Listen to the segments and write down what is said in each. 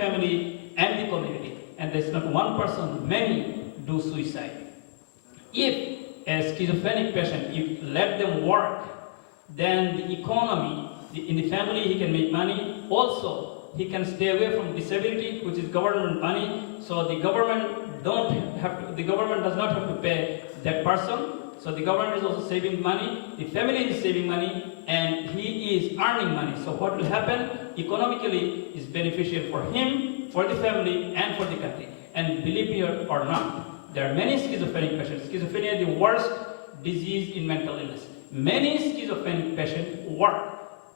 family and the community. And there's not one person, many do suicide. If a schizophrenic patient, if let them work, then the economy, in the family he can make money. Also, he can stay away from disability, which is government money. So the government does not have to pay that person. So the government is also saving money, the family is saving money, and he is earning money. So what will happen economically is beneficial for him, for the family, and for the country. And believe me or not, there are many schizophrenic patients. Schizophrenia is the worst disease in mental illness. Many schizophrenic patients work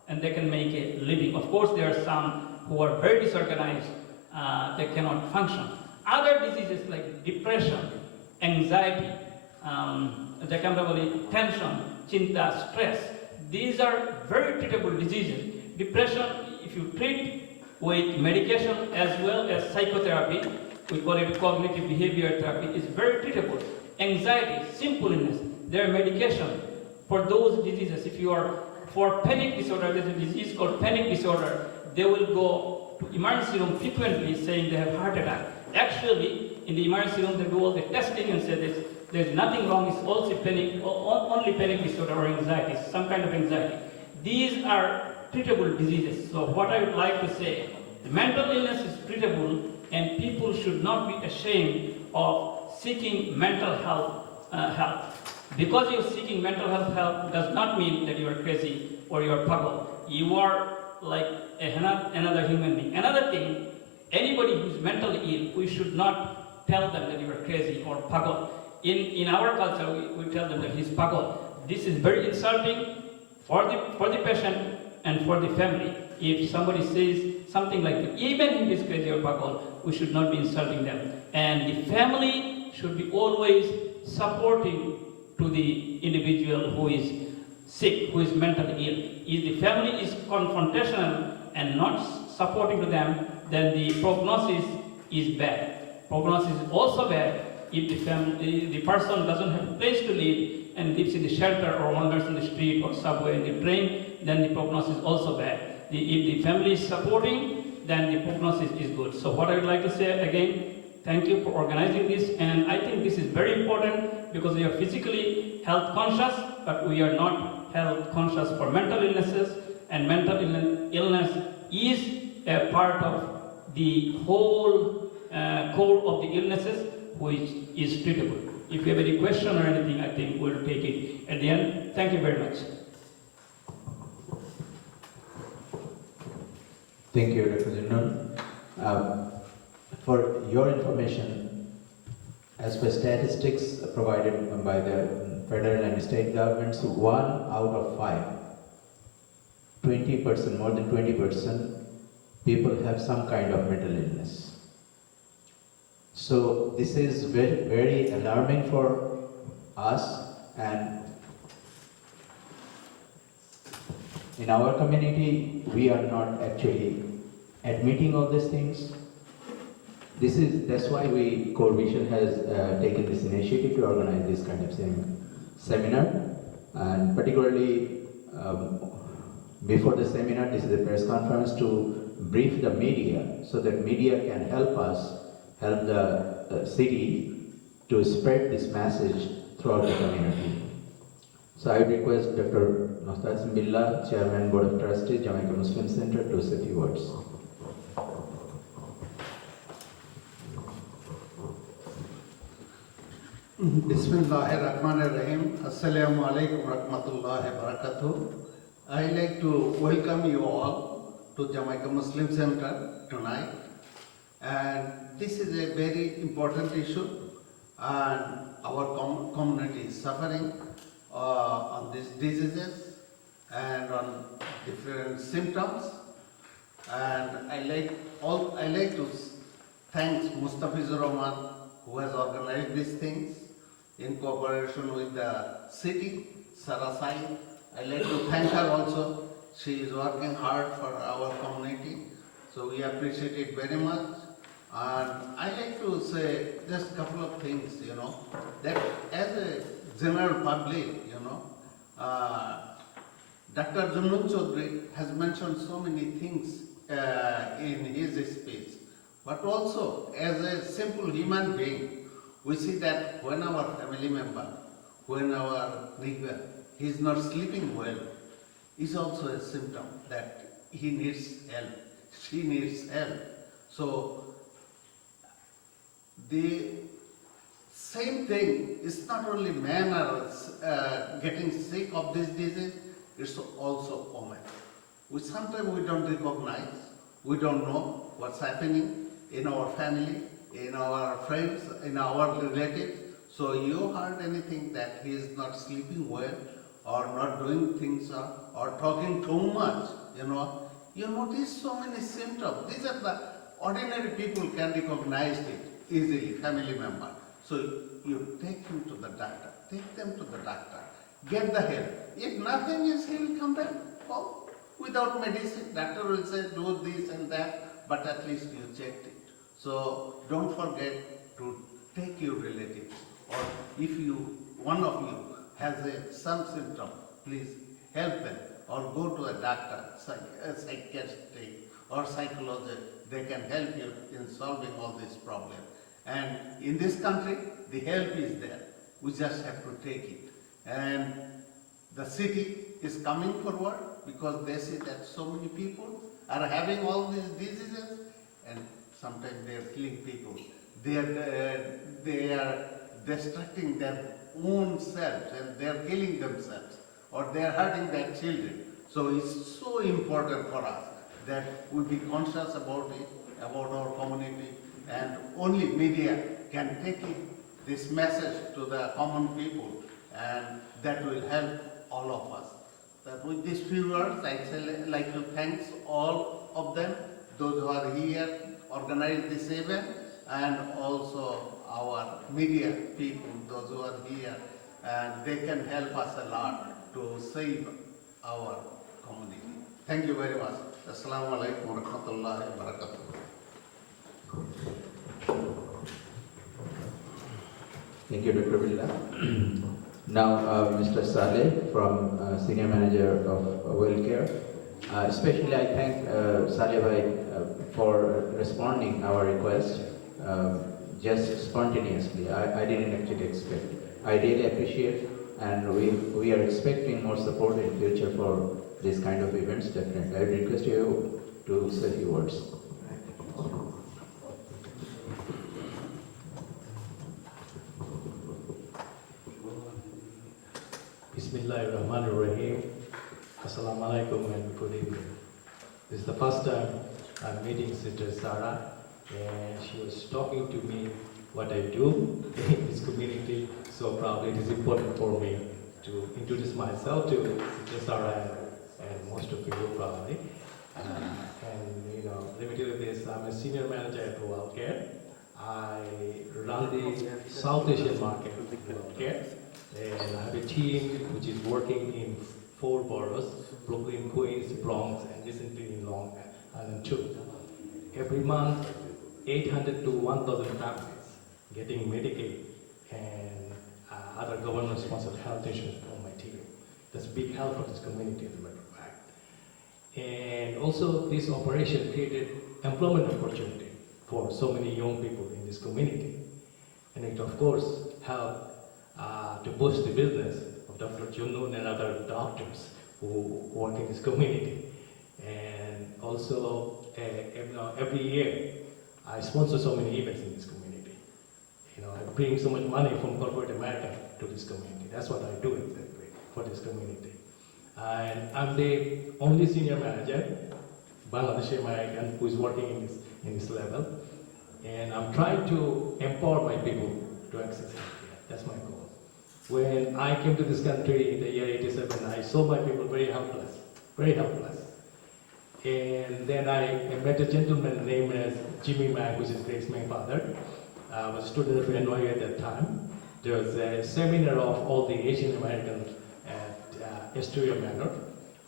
and they can make a living. Of course, there are some who are very disorganized, they cannot function. Other diseases like depression, anxiety, tension, chinta, stress, these are very treatable diseases. Depression, if you treat with medication as well as psychotherapy, we call it cognitive behavior therapy, is very treatable. Anxiety, simple illness, there are medication for those diseases. If you are for panic disorder, there's a disease called panic disorder, they will go to emergency room frequently saying they have heart attack. Actually, in the emergency room, they do all the testing and say there's nothing wrong, it's also only panic disorder or anxiety, some kind of anxiety. These are treatable diseases. So what I would like to say, the mental illness is treatable and people should not be ashamed of seeking mental health help. Because you're seeking mental health help does not mean that you are crazy or you are puggle. You are like another human being. Another thing, anybody who's mentally ill, we should not tell them that you are crazy or puggle. In our culture, we tell them that he's puggle. This is very insulting for the patient and for the family. If somebody says something like that, even if he's crazy or puggle, we should not be insulting them. And the family should be always supporting to the individual who is sick, who is mentally ill. If the family is confrontational and not supporting to them, then the prognosis is bad. Prognosis is also bad if the person doesn't have a place to live and lives in the shelter or wanders in the street or subway in the train, then the prognosis is also bad. If the family is supporting, then the prognosis is good. So what I would like to say again, thank you for organizing this, and I think this is very important because we are physically health conscious, but we are not health conscious for mental illnesses, and mental illness is a part of the whole core of the illnesses, which is treatable. If you have any question or anything, I think we'll take it at the end. Thank you very much. Thank you, Dr. Zindan. For your information, as per statistics provided by the federal and state governments, 1 out of 5, 20%, more than 20%, people have some kind of mental illness. So this is very, very alarming for us, and in our community, we are not actually admitting all these things. That's why CoreVision has taken this initiative to organize this kind of seminar, and particularly before the seminar, this is a press conference to brief the media so that media can help us, help the city to spread this message throughout the community. So I request Dr. Muhtasim Billah, Chairman, Board of Trustees, Jamaica Muslim Center, to say a few words. Bismillahirrahmanirrahim. Assalamu alaikum rahmatullahi barakatuh. I like to welcome you all to Jamaica Muslim Center tonight. And this is a very important issue, and our community is suffering on these diseases and on different symptoms. And I like to thank Mustafizur Rahman, who has organized these things in cooperation with the city, Sarasai. I like to thank her also. She is working hard for our community, so we appreciate it very much. And I like to say just a couple of things, that as a general public, Dr. Junnun Chaudhary has mentioned so many things in his speech. but also as a simple human being, we see that when our family member, when our neighbor, he is not sleeping well, is also a symptom that he needs help, she needs help. So the same thing is not only men are getting sick of this disease, it's also women. Sometimes we don't recognize, we don't know what's happening in our family, in our friends, in our relatives. So you heard anything that he is not sleeping well or not doing things or talking too much, you notice so many symptoms. These are the ordinary people can recognize it easily, family member. So you take him to the doctor, take them to the doctor, get the help. If nothing is, he will come back home without medicine. Doctor will say do this and that, but at least you checked it. So don't forget to take your relatives, or if one of you has some symptom, please help them or go to a doctor, a psychiatrist or psychologist. They can help you in solving all these problems. And in this country, the help is there. We just have to take it. And the city is coming forward because they see that so many people are having all these diseases, and sometimes they are killing people. They are destructing their own selves, and they are killing themselves, or they are hurting their children. So it's so important for us that we be conscious about it, about our community, and only media can take this message to the common people, and that will help all of us. That with these few words, I'd like to thank all of them, those who are here, organized this event, and also our media people, those who are here, and they can help us a lot to save our community. Thank you very much. Assalamu alaikum wa rahmatullahi wa barakatuh. Thank you, Dr. Billah. Now, Mr. Saleh, from Senior Manager of WellCare. Especially, I thank Saleh Bhai for responding our request just spontaneously. I didn't actually expect. I really appreciate, and we are expecting more support in future for this kind of events. Definitely, I request you to say a few words. Bismillahirrahmanirrahim. Assalamu alaikum and good evening. This is the first time I'm meeting Sister Sarah, and she was talking to me what I do in this community. So probably it is important for me to introduce myself to Sister Sarah and most of you probably. Let me tell you this: I'm a senior manager at WellCare. I run the South Asian market of WellCare. And I have a team which is working in 4 boroughs: Brooklyn, Queens, Bronx, and recently in Long Island too. Every month, 800 to 1,000 families getting Medicaid and other government-sponsored health insurance from my team. That's a big help for this community, as a matter of fact. And also, this operation created employment opportunity for so many young people in this community. And it, of course, helped to boost the business of Dr. Junun and other doctors who work in this community. And also, every year, I sponsor so many events in this community. I bring so much money from corporate America to this community. That's what I do exactly for this community. And I'm the only senior manager, Bangladeshi American, who is working in this level. And I'm trying to empower my people to access healthcare. That's my goal. When I came to this country in the year 87, I saw my people very helpless, very helpless. And then I met a gentleman named as Jimmy Mack, which is Grace May's father. I was a student of NYU at that time. There was a seminar of all the Asian Americans at Astoria Manor.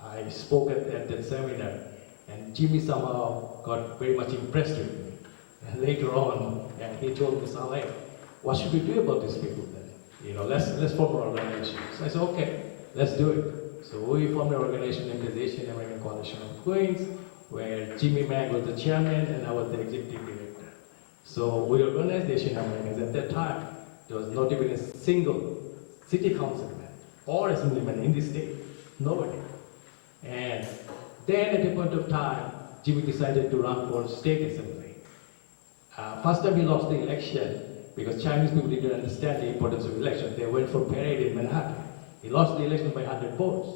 I spoke at that seminar, and Jimmy somehow got very much impressed with me. And later on, he told me, Saleh, what should we do about these people then? Let's form an organization. So I said, okay, let's do it. So we formed an organization named the Asian American Coalition of Queens, where Jimmy Mack was the chairman and I was the executive director. So we organized the Asian Americans. At that time, there was not even a single city councilman or assemblyman in the state. Nobody. And then at a point of time, Jimmy decided to run for state assembly. First time he lost the election because Chinese people didn't understand the importance of election. They went for parade in Manhattan. He lost the election by 100 votes.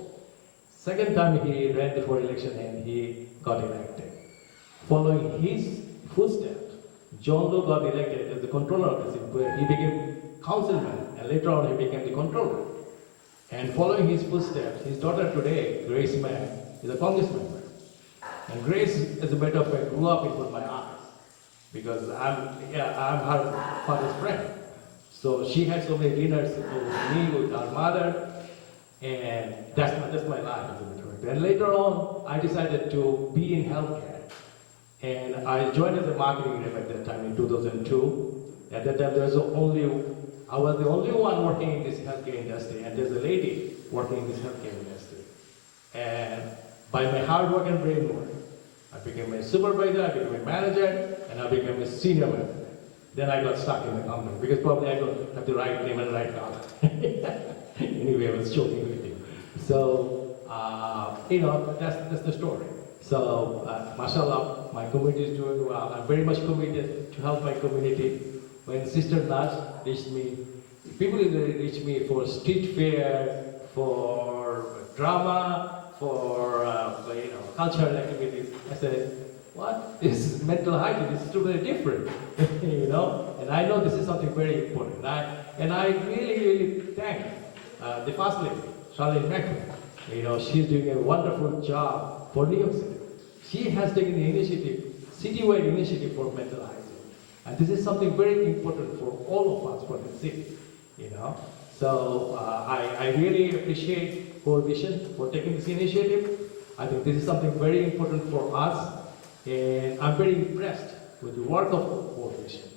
Second time he ran for election and he got elected. Following his footsteps, John Doe got elected as the controller of the city, where he became councilman, and later on he became the controller. And following his footsteps, his daughter today, Grace Mann, is a congressmember. And Grace, as a matter of fact, grew up in front of my eyes because I'm her father's friend. So she had so many dinners with me, with our mother, and that's my life as a matter of fact. And later on, I decided to be in healthcare. And I joined as a marketing rep at that time in 2002. At that time, I was the only one working in this healthcare industry, and there's a lady working in this healthcare industry. And by my hard work and brain work, I became a supervisor, I became a manager, and I became a senior manager. Then I got stuck in the company because probably I don't have the right name and right color. Anyway, I was joking with you. So, that's the story. So, mashallah, my community is doing well. I'm very much committed to help my community. When Sister Naz reached me, people reach me for street fair, for drama, for cultural activities. I said, what? This is mental hygiene. This is totally different, And I know this is something very important. And I really, really thank the First Lady, Charlene McCain. She's doing a wonderful job for New York City. She has taken the initiative, citywide initiative for mental hygiene. And this is something very important for all of us for the city, So I really appreciate CoreVision for taking this initiative. I think this is something very important for us, and I'm very impressed with the work of CoreVision.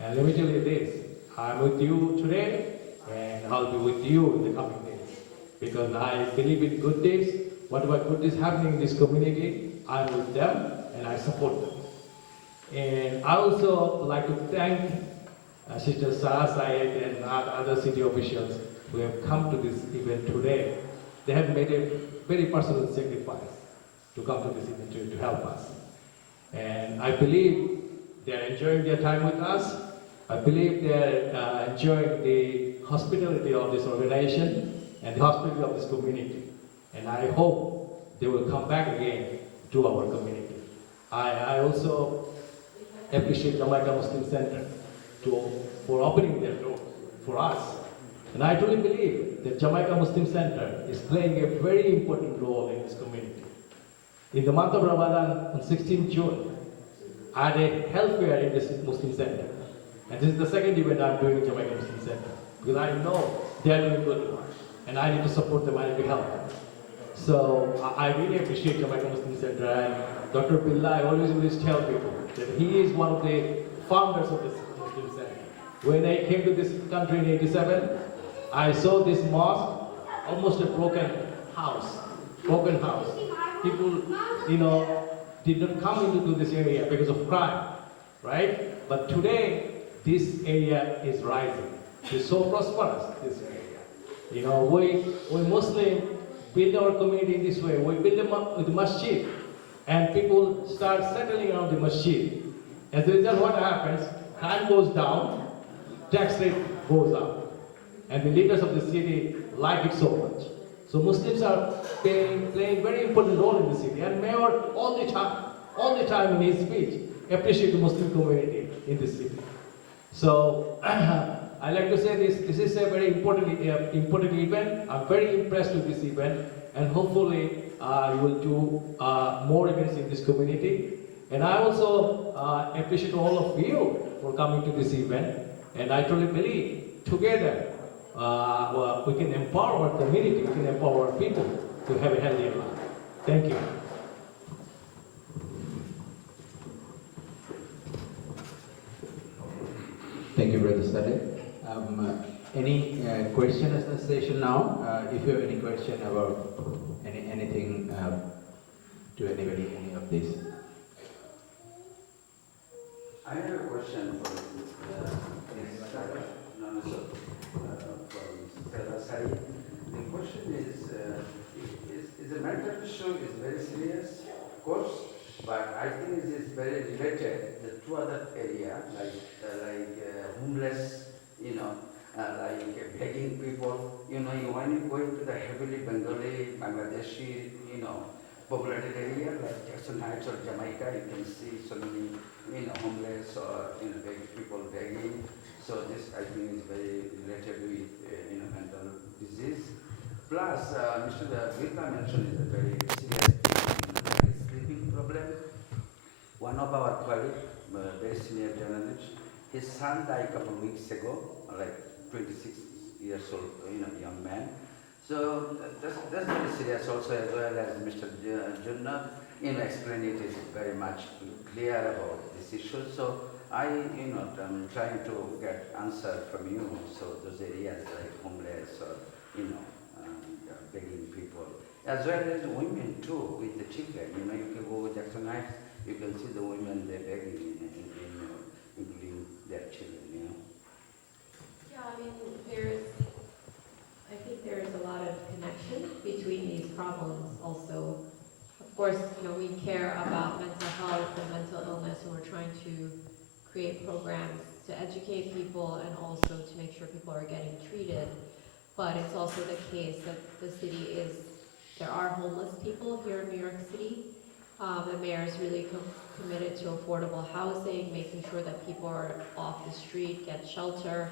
And let me tell you this, I'm with you today, and I'll be with you in the coming days. Because I believe in good days. Whatever good is happening in this community, I'm with them, and I support them. And I also like to thank Sister Sarah Syed and other city officials who have come to this event today. They have made a very personal sacrifice to come to this event to help us. And I believe they are enjoying their time with us. I believe they are enjoying the hospitality of this organization and the hospitality of this community. And I hope they will come back again to our community. I also appreciate Jamaica Muslim Center for opening their door for us. And I truly believe that Jamaica Muslim Center is playing a very important role in this community. In the month of Ramadan, on 16th June, I had a health fair in this Muslim Center. And this is the second event I'm doing in Jamaica Muslim Center. Because I know they are doing good work. And I need to support them, I need to help them. So I really appreciate Jamaica Muslim Center. And Dr. Billah, I always tell people that he is one of the founders of this Muslim Center. When I came to this country in '87, I saw this mosque, almost a broken house. People, did not come into this area because of crime, right? But today, this area is rising. It's so prosperous, this area. We Muslims build our community in this way. We build them up with the masjid, and people start settling around the masjid. As a result, what happens? Crime goes down, tax rate goes up, and the leaders of the city like it so much. So Muslims are playing very important role in the city, and Mayor all the time in his speech appreciate the Muslim community in this city. So I like to say this is a very important event. I'm very impressed with this event, and hopefully you will do more events in this community. And I also appreciate all of you for coming to this event, and I truly believe together we can empower our community, we can empower our people to have a healthier life. Thank you. Thank you, Brother Saleh. Any question at the session now? If you have any question about anything to anybody, any of this. I have a question. question for Sari. The question is the mental issue is very serious, of course, but I think it is very related to two other areas like homeless, like begging people. When you go into the heavily Bengali, Bangladeshi, populated area like Jackson Heights or Jamaica, you can see so many, homeless or people begging. So this I think is very related with mental disease. Plus, Mr. Gita mentioned is a very serious sleeping problem. One of our colleagues, very senior journalist, his son died a couple of weeks ago, like 26 years old, young man. So that's very serious also, as well as Mr. Junna, explained it is very much clear about this issue. So I'm trying to get answer from you. So those areas like homeless or, begging people, as well as women too with the children. You can go with Jackson Heights, you can see the women they're begging, including their children. Yeah, I mean, I think there's a lot of connection between these problems also. Of course, we care about mental health and mental illness, and we're trying to create programs to educate people and also to make sure people are getting treated. But it's also the case that there are homeless people here in New York City. The mayor is really committed to affordable housing, making sure that people are off the street, get shelter,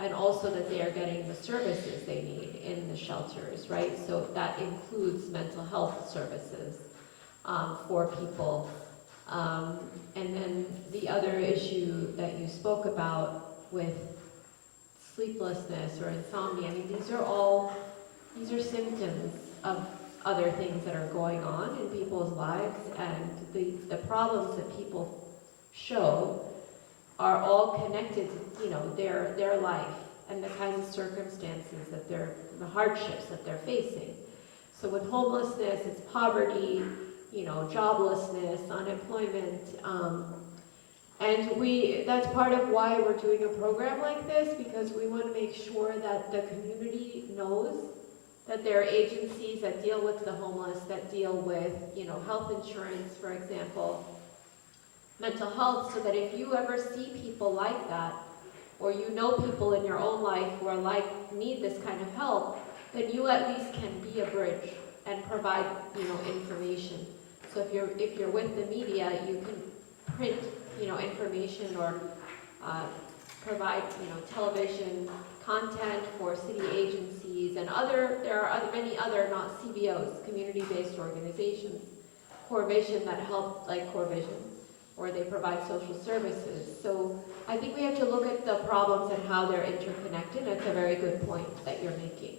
and also that they are getting the services they need in the shelters, right? So that includes mental health services for people. And then the other issue that you spoke about with sleeplessness or insomnia, I mean, these are symptoms of other things that are going on in people's lives, and the problems that people show are all connected to, their life and the kinds of circumstances the hardships that they're facing. So with homelessness, it's poverty, joblessness, unemployment, and that's part of why we're doing a program like this, because we want to make sure that the community knows that there are agencies that deal with the homeless, that deal with, health insurance, for example, mental health, so that if you ever see people like that, or people in your own life who are need this kind of help, then you at least can be a bridge and provide, information. So if you're with the media, you can print, information or provide, television content for city agencies and there are many other not CBOs, community-based organizations, CoreVision that help, like CoreVision, or they provide social services. So I think we have to look at the problems and how they're interconnected. It's a very good point that you're making.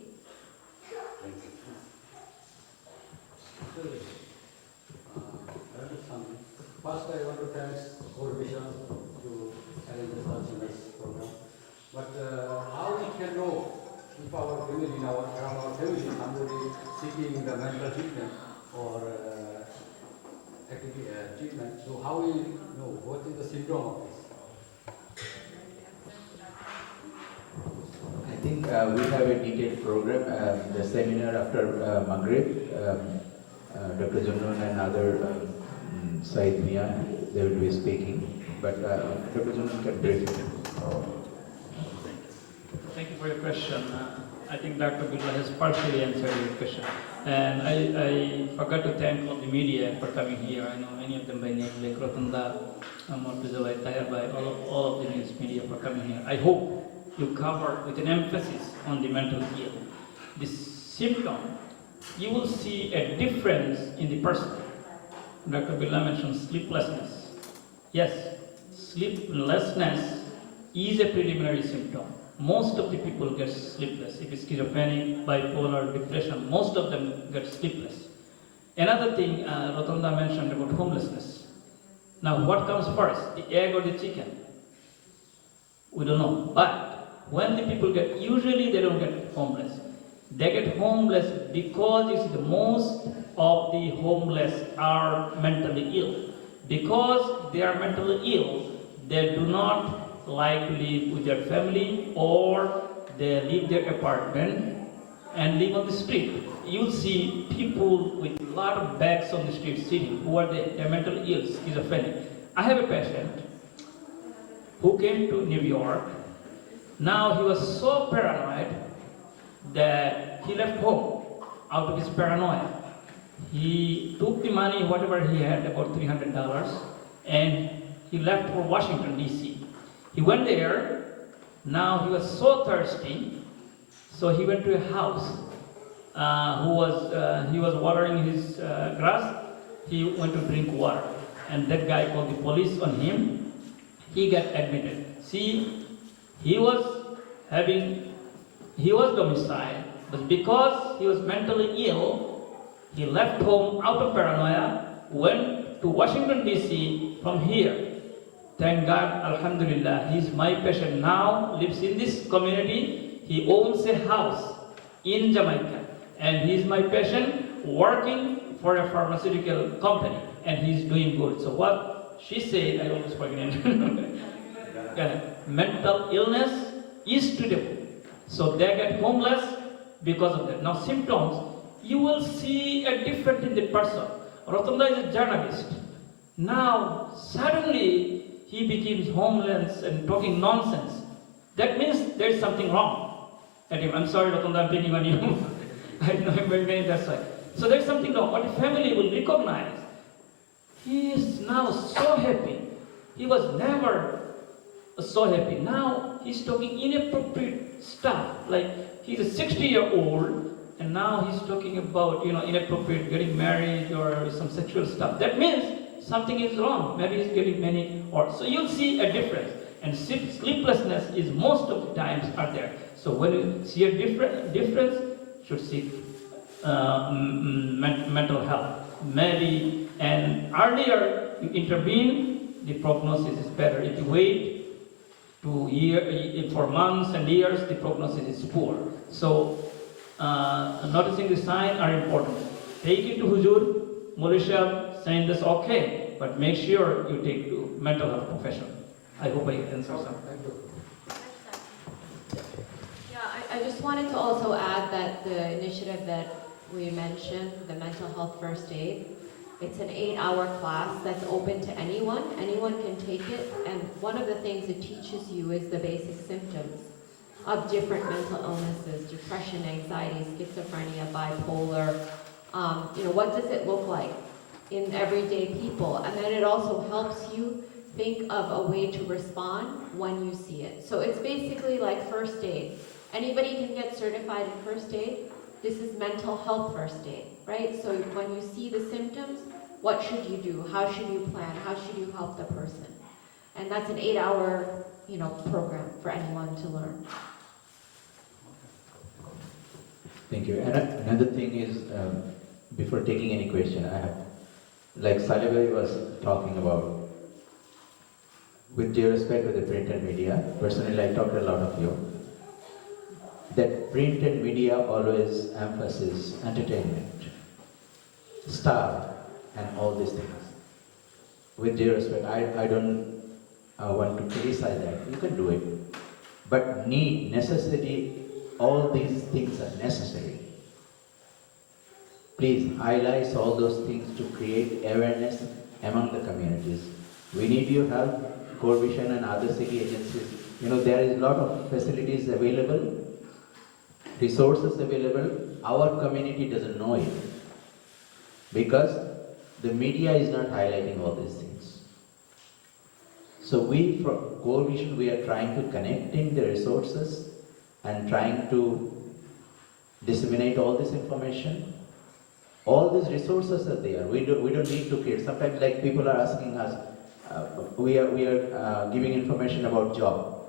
First, I want to thank CoreVision to arrange this program. But how we can know if our family, from our family, somebody seeking the mental treatment or treatment, so how we know what is the symptom of this? I think we have a detailed program, the seminar after Maghrib, Dr. Junun and other Said Mian, they will be speaking, but Dr. Junun can brief it. Thank you for your question. I think Dr. Billah has partially answered your question. And I forgot to thank all the media for coming here. I know many of them by name, like Rotunda, Mortuza, Tahir, all of the news media for coming here. I hope you cover with an emphasis on the mental health. This symptom, you will see a difference in the person. Dr. Billah mentioned sleeplessness. Yes, sleeplessness is a preliminary symptom. Most of the people get sleepless. If it's schizophrenic, bipolar, depression, most of them get sleepless. Another thing Rotunda mentioned about homelessness. Now, what comes first, the egg or the chicken? We don't know. But when the people usually they don't get homeless. They get homeless because the most of the homeless are mentally ill. Because they are mentally ill, they do not like to live with their family, or they leave their apartment and live on the street. You'll see people with a lot of bags on the street sitting who are their mental ill, schizophrenic. I have a patient who came to New York. Now he was so paranoid that he left home out of his paranoia. He took the money, whatever he had, about $300, and he left for Washington, D.C. He went there. Now he was so thirsty, so he went to a house. He was watering his grass. He went to drink water, and that guy called the police on him. He got admitted. See, he was domiciled, but because he was mentally ill, he left home out of paranoia, went to Washington, D.C. from here. Thank God, Alhamdulillah, he's my patient now, lives in this community. He owns a house in Jamaica, and he's my patient working for a pharmaceutical company, and he's doing good. So what she said, I almost forget. Mental illness is treatable. So they get homeless because of that. Now symptoms, you will see a difference in the person. Rotunda is a journalist. Now suddenly he becomes homeless and talking nonsense. That means there is something wrong. I'm sorry, Rotunda, I'm picking on you. I know maybe that's why. So there's something wrong. But the family will recognize. He is now so happy. He was never so happy. Now he's talking inappropriate stuff. Like he's a 60-year-old, and now he's talking about inappropriate getting married or some sexual stuff. That means something is wrong. Maybe he's getting many, or so you'll see a difference. And sleeplessness is most of the times are there. So when you see a difference, should seek mental health. Maybe and earlier you intervene, the prognosis is better. If you wait for months and years, the prognosis is poor. So noticing the signs are important. Take it to Huzur, Malaysia, saying this okay, but make sure you take to mental health professional. I hope I answered some. Yeah, I just wanted to also add that the initiative that we mentioned, the mental health first aid, it's an 8-hour class that's open to anyone. Anyone can take it, and one of the things it teaches you is the basic symptoms of different mental illnesses: depression, anxiety, schizophrenia, bipolar. What does it look like in everyday people? And then it also helps you think of a way to respond when you see it. So it's basically like first aid. Anybody can get certified in first aid. This is mental health first aid, right? So when you see the symptoms, what should you do? How should you plan? How should you help the person? And that's an 8-hour, program for anyone to learn. Thank you. And another thing is, before taking any question, I have, like Salibari was talking about, with due respect to the print and media, personally I talked to a lot of you, that print and media always emphasize entertainment, star, and all these things. With due respect, I don't want to criticize that. You can do it. But necessity, all these things are necessary. Please highlight all those things to create awareness among the communities. We need your help, CoreVision and other city agencies. There is a lot of facilities available, resources available. Our community doesn't know it because the media is not highlighting all these things. So we, from CoreVision, we are trying to connecting the resources and trying to disseminate all this information. All these resources are there. We don't need to create. Sometimes, like people are asking us, we are giving information about job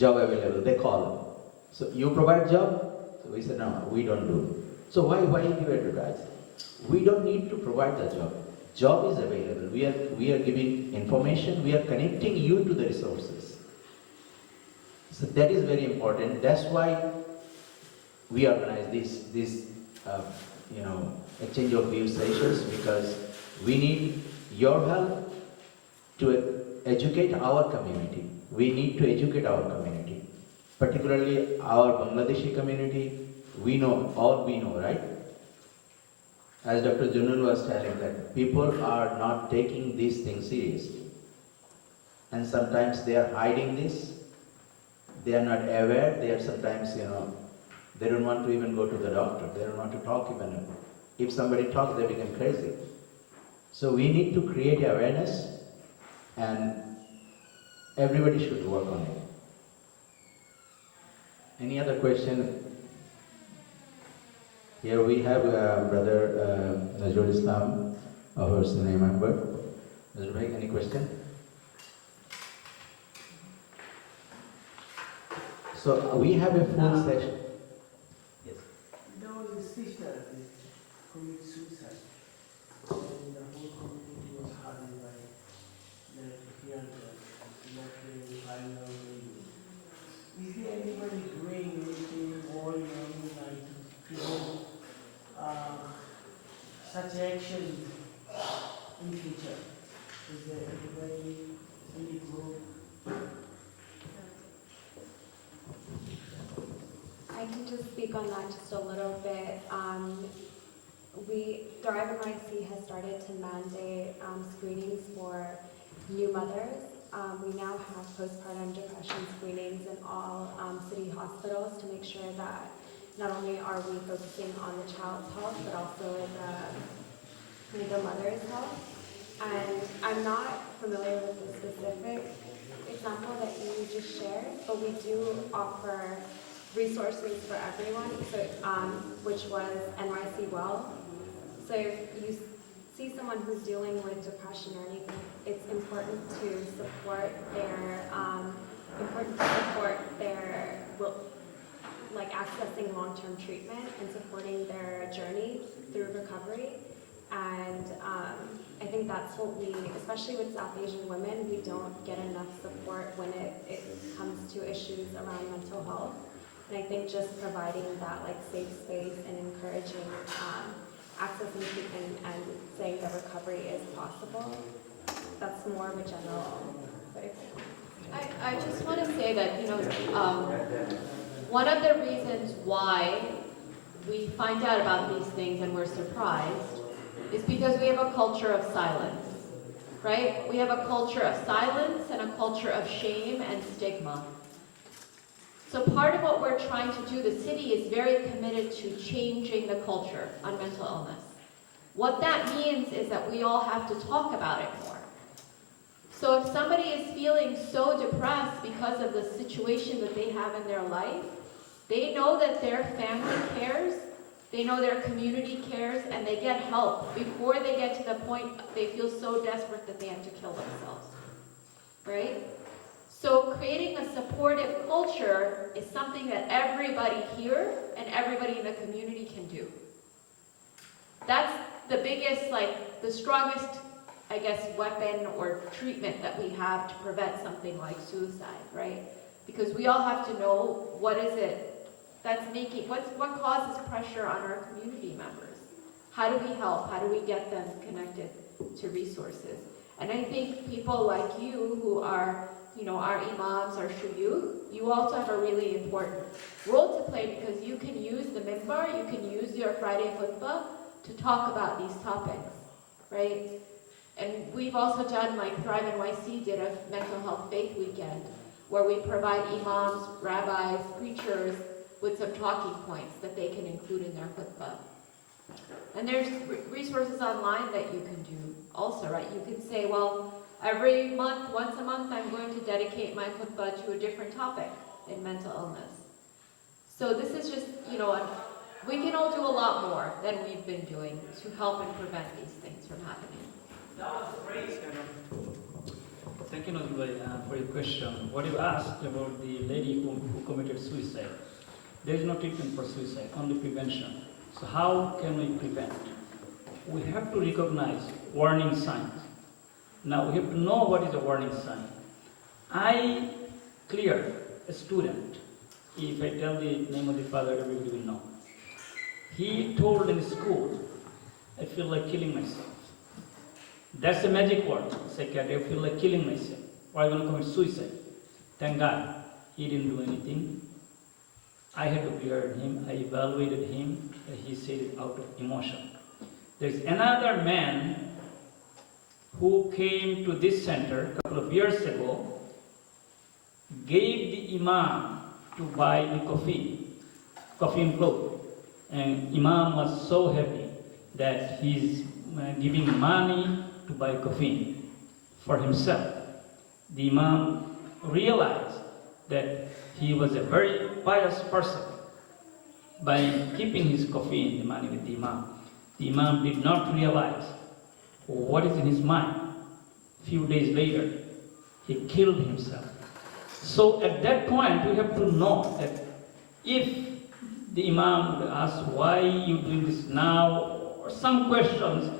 available. They call. So you provide job? So we said no, we don't do. So why you advertise? We don't need to provide the job. Job is available. We are giving information. We are connecting you to the resources. So that is very important. That's why we organize this exchange of views sessions, because we need your help to educate our community. We need to educate our community, particularly our Bangladeshi community. All we know, right? As Dr. Junun was telling, that people are not taking these things seriously. And sometimes they are hiding this. They are not aware. They are sometimes, they don't want to even go to the doctor. They don't want to talk even. If somebody talks, they become crazy. So we need to create awareness, and everybody should work on it. Any other question? Here we have Brother Najrul Islam, our senior member. Najrul Bhai, any question? So we have a full session. Yes. There was a sister that committed suicide, and the whole community was hardened by the fear that not really viral radio. Is there anybody doing anything more like to prevent such action in future? Is there anybody, any group? I can just speak on that just a little bit. Thrive NYC has started to mandate screenings for new mothers. We now have postpartum depression screenings in all city hospitals to make sure that not only are we focusing on the child's health, but also the mother's health. And I'm not familiar with the specific example that you just shared, but we do offer resources for everyone, so which was NYC Well. So if you see someone who's dealing with depression or anything, it's important to support their like accessing long-term treatment and supporting their journey through recovery. And I think that's what we, especially with South Asian women, we don't get enough support when it comes to issues around mental health. And I think just providing that like safe space and encouraging accessing treatment and saying that recovery is possible, that's more of a general. I just want to say that, one of the reasons why we find out about these things and we're surprised is because we have a culture of silence, right? We have a culture of silence and a culture of shame and stigma. So part of what we're trying to do, the city is very committed to changing the culture on mental illness. What that means is that we all have to talk about it more. So if somebody is feeling so depressed because of the situation that they have in their life, they know that their family cares, they know their community cares, and they get help before they get to the point they feel so desperate that they have to kill themselves, right? So creating a supportive culture is something that everybody here and everybody in the community can do. That's the biggest, the strongest, I guess, weapon or treatment that we have to prevent something like suicide, right? Because we all have to know what is it that's what causes pressure on our community members. How do we help? How do we get them connected to resources? And I think people like you who are, our imams, our shuyukh, you also have a really important role to play because you can use the minbar, you can use your Friday khutbah to talk about these topics, right? And we've also done, Thrive NYC did a mental health faith weekend where we provide imams, rabbis, preachers with some talking points that they can include in their khutbah. And there's resources online that you can do also, right? You can say, well, every month, once a month, I'm going to dedicate my khutbah to a different topic in mental illness. So this is just, we can all do a lot more than we've been doing to help and prevent these things from happening. That was great. Thank you, Nazibhai, for your question. What you asked about the lady who committed suicide. There is no treatment for suicide, only prevention. So how can we prevent? We have to recognize warning signs. Now we have to know what is a warning sign. I cleared a student. If I tell the name of the father, everybody will know. He told in school, I feel like killing myself. That's the magic word. Psychiatrist, I feel like killing myself, or I'm going to commit suicide. Thank God, he didn't do anything. I had to clear him, I evaluated him, and he said it out of emotion. There's another man who came to this center a couple of years ago, gave the imam to buy the coffee and clothes. And imam was so happy that he's giving money to buy coffee for himself. The imam realized that he was a very pious person by keeping his coffee and the money with the imam. The imam did not realize what is in his mind. Few days later, he killed himself. So at that point, we have to know that if the imam would ask, why you doing this now, or some questions,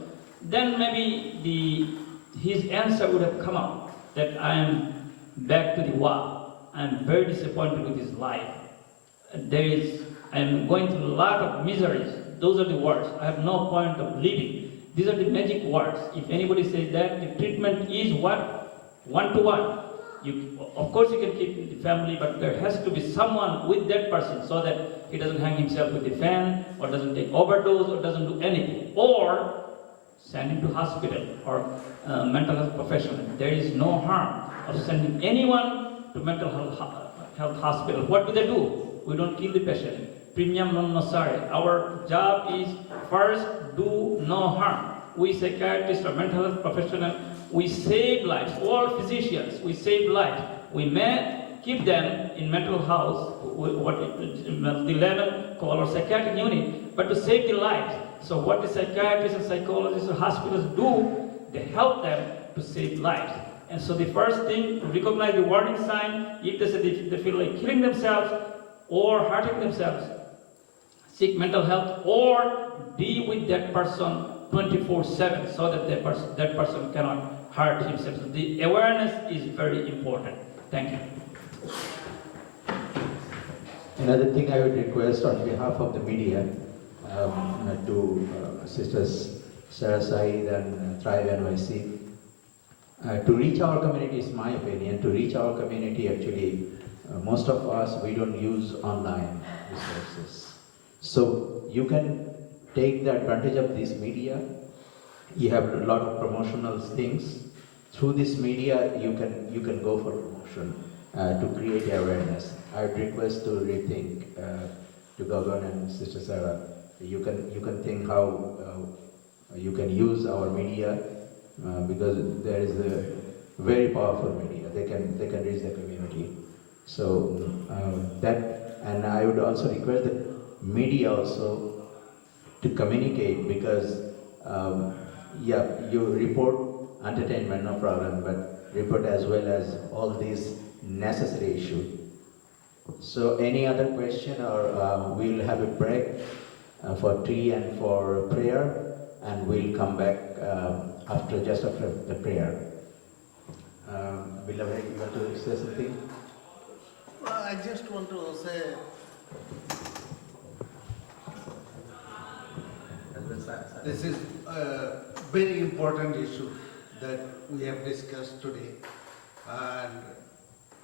then maybe his answer would have come out that I am back to the wall. I am very disappointed with his life. I am going through a lot of miseries. Those are the words. I have no point of living. These are the magic words. If anybody says that, the treatment is what? One-to-one. Of course you can keep in the family, but there has to be someone with that person so that he doesn't hang himself with the fan, or doesn't take overdose, or doesn't do anything. Or send him to hospital, or mental health professional. There is no harm of sending anyone to mental health hospital. What do? We don't kill the patient. Premium non nocere. Our job is first do no harm. We psychiatrists or mental health professionals, we save lives. All physicians, we save lives. We may keep them in mental health, the level called our psychiatric unit, but to save the lives. So what the psychiatrists and psychologists or hospitals do, they help them to save lives. And so the first thing, to recognize the warning sign, if they feel like killing themselves or hurting themselves, seek mental health or be with that person 24/7 so that that person cannot hurt himself. So the awareness is very important. Thank you. Another thing I would request on behalf of the media to Sisters Sarah Said and Thrive NYC, to reach our community, is my opinion, to reach our community actually, most of us, we don't use online resources. So you can take the advantage of this media. You have a lot of promotional things. Through this media, you can go for promotion to create awareness. I would request to rethink to Gagan and Sister Sarah. You can think how you can use our media because there is a very powerful media. They can reach the community. So that, and I would also request the media also to communicate because you report entertainment, no problem, but report as well as all these necessary issues. So any other question, or we'll have a break for tea and for prayer, and we'll come back just after the prayer. Beloved, you want to say something? Well, I just want to say this is a very important issue that we have discussed today, and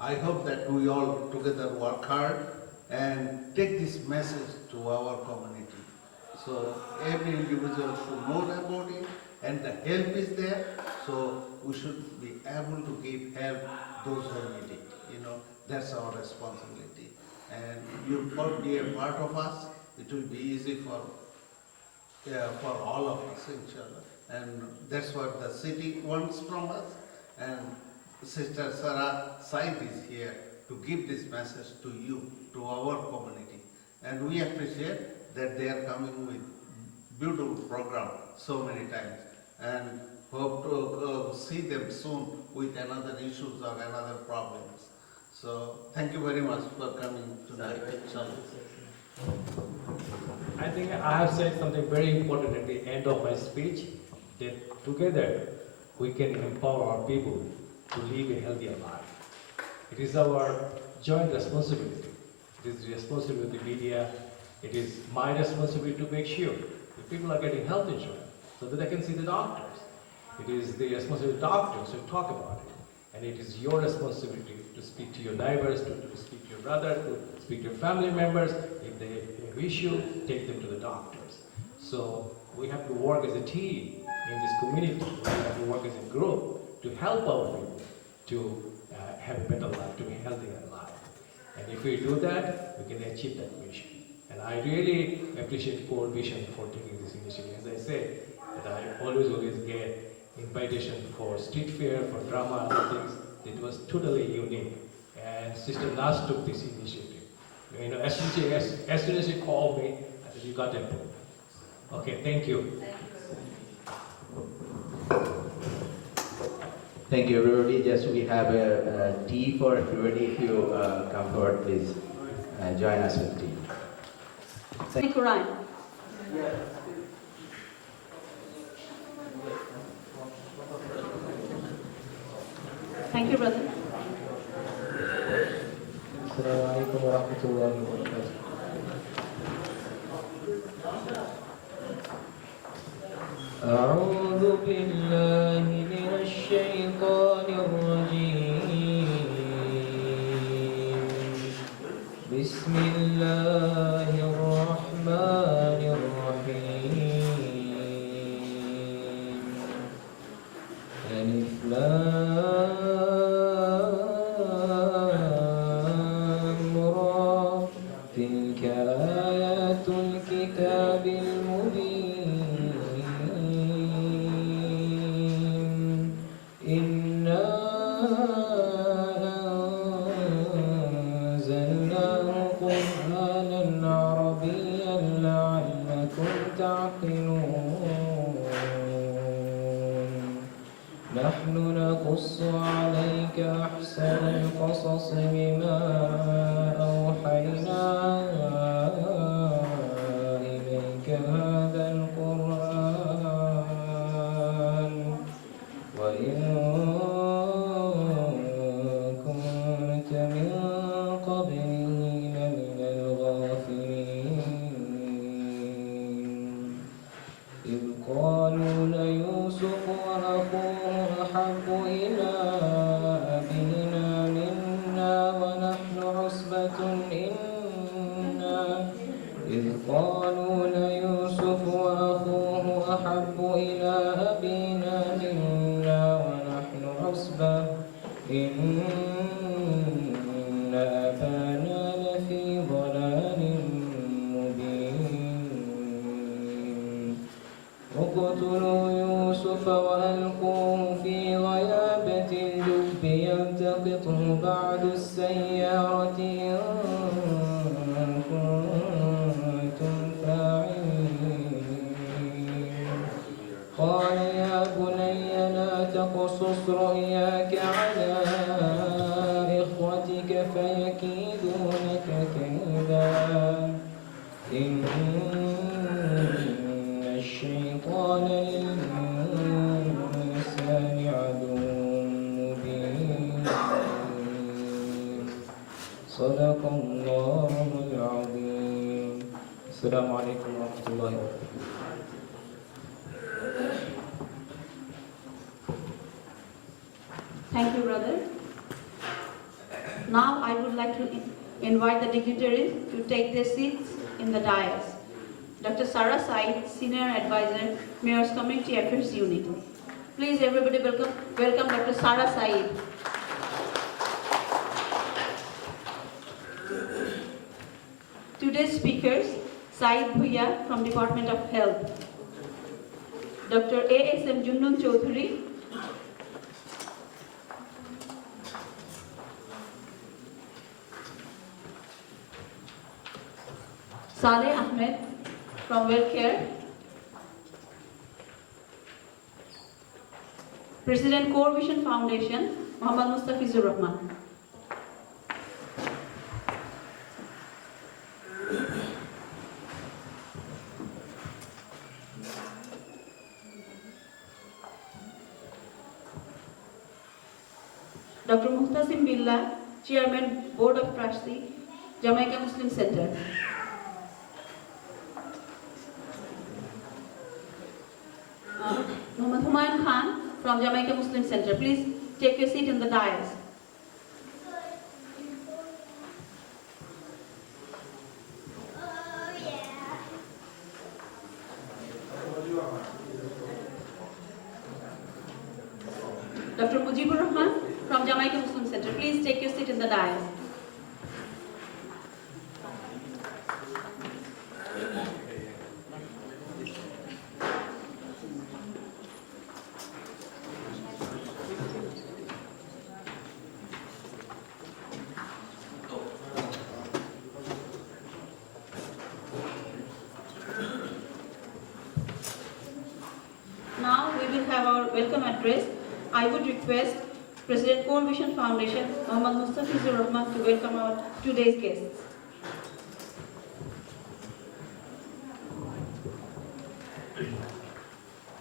I hope that we all together work hard and take this message to our community. So every individual should know about it, and the help is there, so we should be able to give help those who need it. That's our responsibility. And you all be a part of us, it will be easy for all of us, inshallah. And that's what the city wants from us. And Sister Sarah Said is here to give this message to you, to our community. And we appreciate that they are coming with beautiful program so many times. And hope to see them soon with another issues or another problems. So thank you very much for coming tonight. I think I have said something very important at the end of my speech, that together we can empower our people to live a healthier life. It is our joint responsibility. It is the responsibility of the media. It is my responsibility to make sure that people are getting health insurance so that they can see the doctors. It is the responsibility of doctors to talk about it. And it is your responsibility to speak to your neighbors, to speak to your brother, to speak to your family members. If they have issue, take them to the doctors. So we have to work as a team in this community. We have to work as a group to help our people to have a better life, to be healthier life. And if we do that, we can achieve that mission. And I really appreciate CoreVision for taking this initiative. As I said, that I always get invitation for street fair, for drama, and other things. It was totally unique. And Sister Nas took this initiative. You know, as soon as she called me, I said, you got it. Okay, thank you. Thank you, everybody. Just we have a tea for everybody. If you come forward, please join us with tea. Thank you, Ryan. Thank you, brother. Assalamualaikum warahmatullahi wabarakatuh. أعوذ بالله من الشيطان الرجيم. بسم الله الرحمن الرحيم. ألف لام را تلك آيات الكتاب المبين. إنا أنزلناه قرآنا عربيا لعلكم تعقلون. نحن نقص عليك أحسن القصص بما أوحينا إليك هذا القرآن وإن كنت من قبله لمن الغافلين. إذ قالوا ليوسف وأخوه أحب إلى أبينا منا ونحن عصبة إذ قالوا ليوسف وأخوه أحب إلى أبينا منا ونحن عصبة إن أبانا لفي ضلال مبين. اقتلوا يوسف وألقوه في غيابة الجب يلتقطه بعض السيارة إن كنتم فاعلين. قال يا بني لا تقصص رؤياك على إخوتك فيكيدوا لك كيدا إن الشيطان للإنسان عدو مبين. صدق الله العظيم. السلام عليكم ورحمة الله وبركاته. Thank you, brother. Now I would like to invite the dignitaries to take their seats in the dais. Dr. Sarah Said, Senior Advisor, Mayor's Community Affairs Unit. Please everybody welcome Dr. Sarah Said. Today's speakers, Said Bhuiya from Department of Health. Dr. A.S.M. Junnun Chaudhary, Saleh Ahmed from Welfare, President CoreVision Foundation, Muhammad Mustafizur Rahman. Dr. Muhtasim Billah, Chairman, Board of Trustees, Jamaica Muslim Center. Muhammad Humayun Khan, from Jamaica Muslim Center. Please take your seat in the dais. Dr. Mujibur Rahman from Jamaica Muslim Center. Please take your seat in the dais. Now we will have our welcome address. I would request President CoreVision Foundation, Mohammad Mustafizur Rahman, to welcome our today's guests.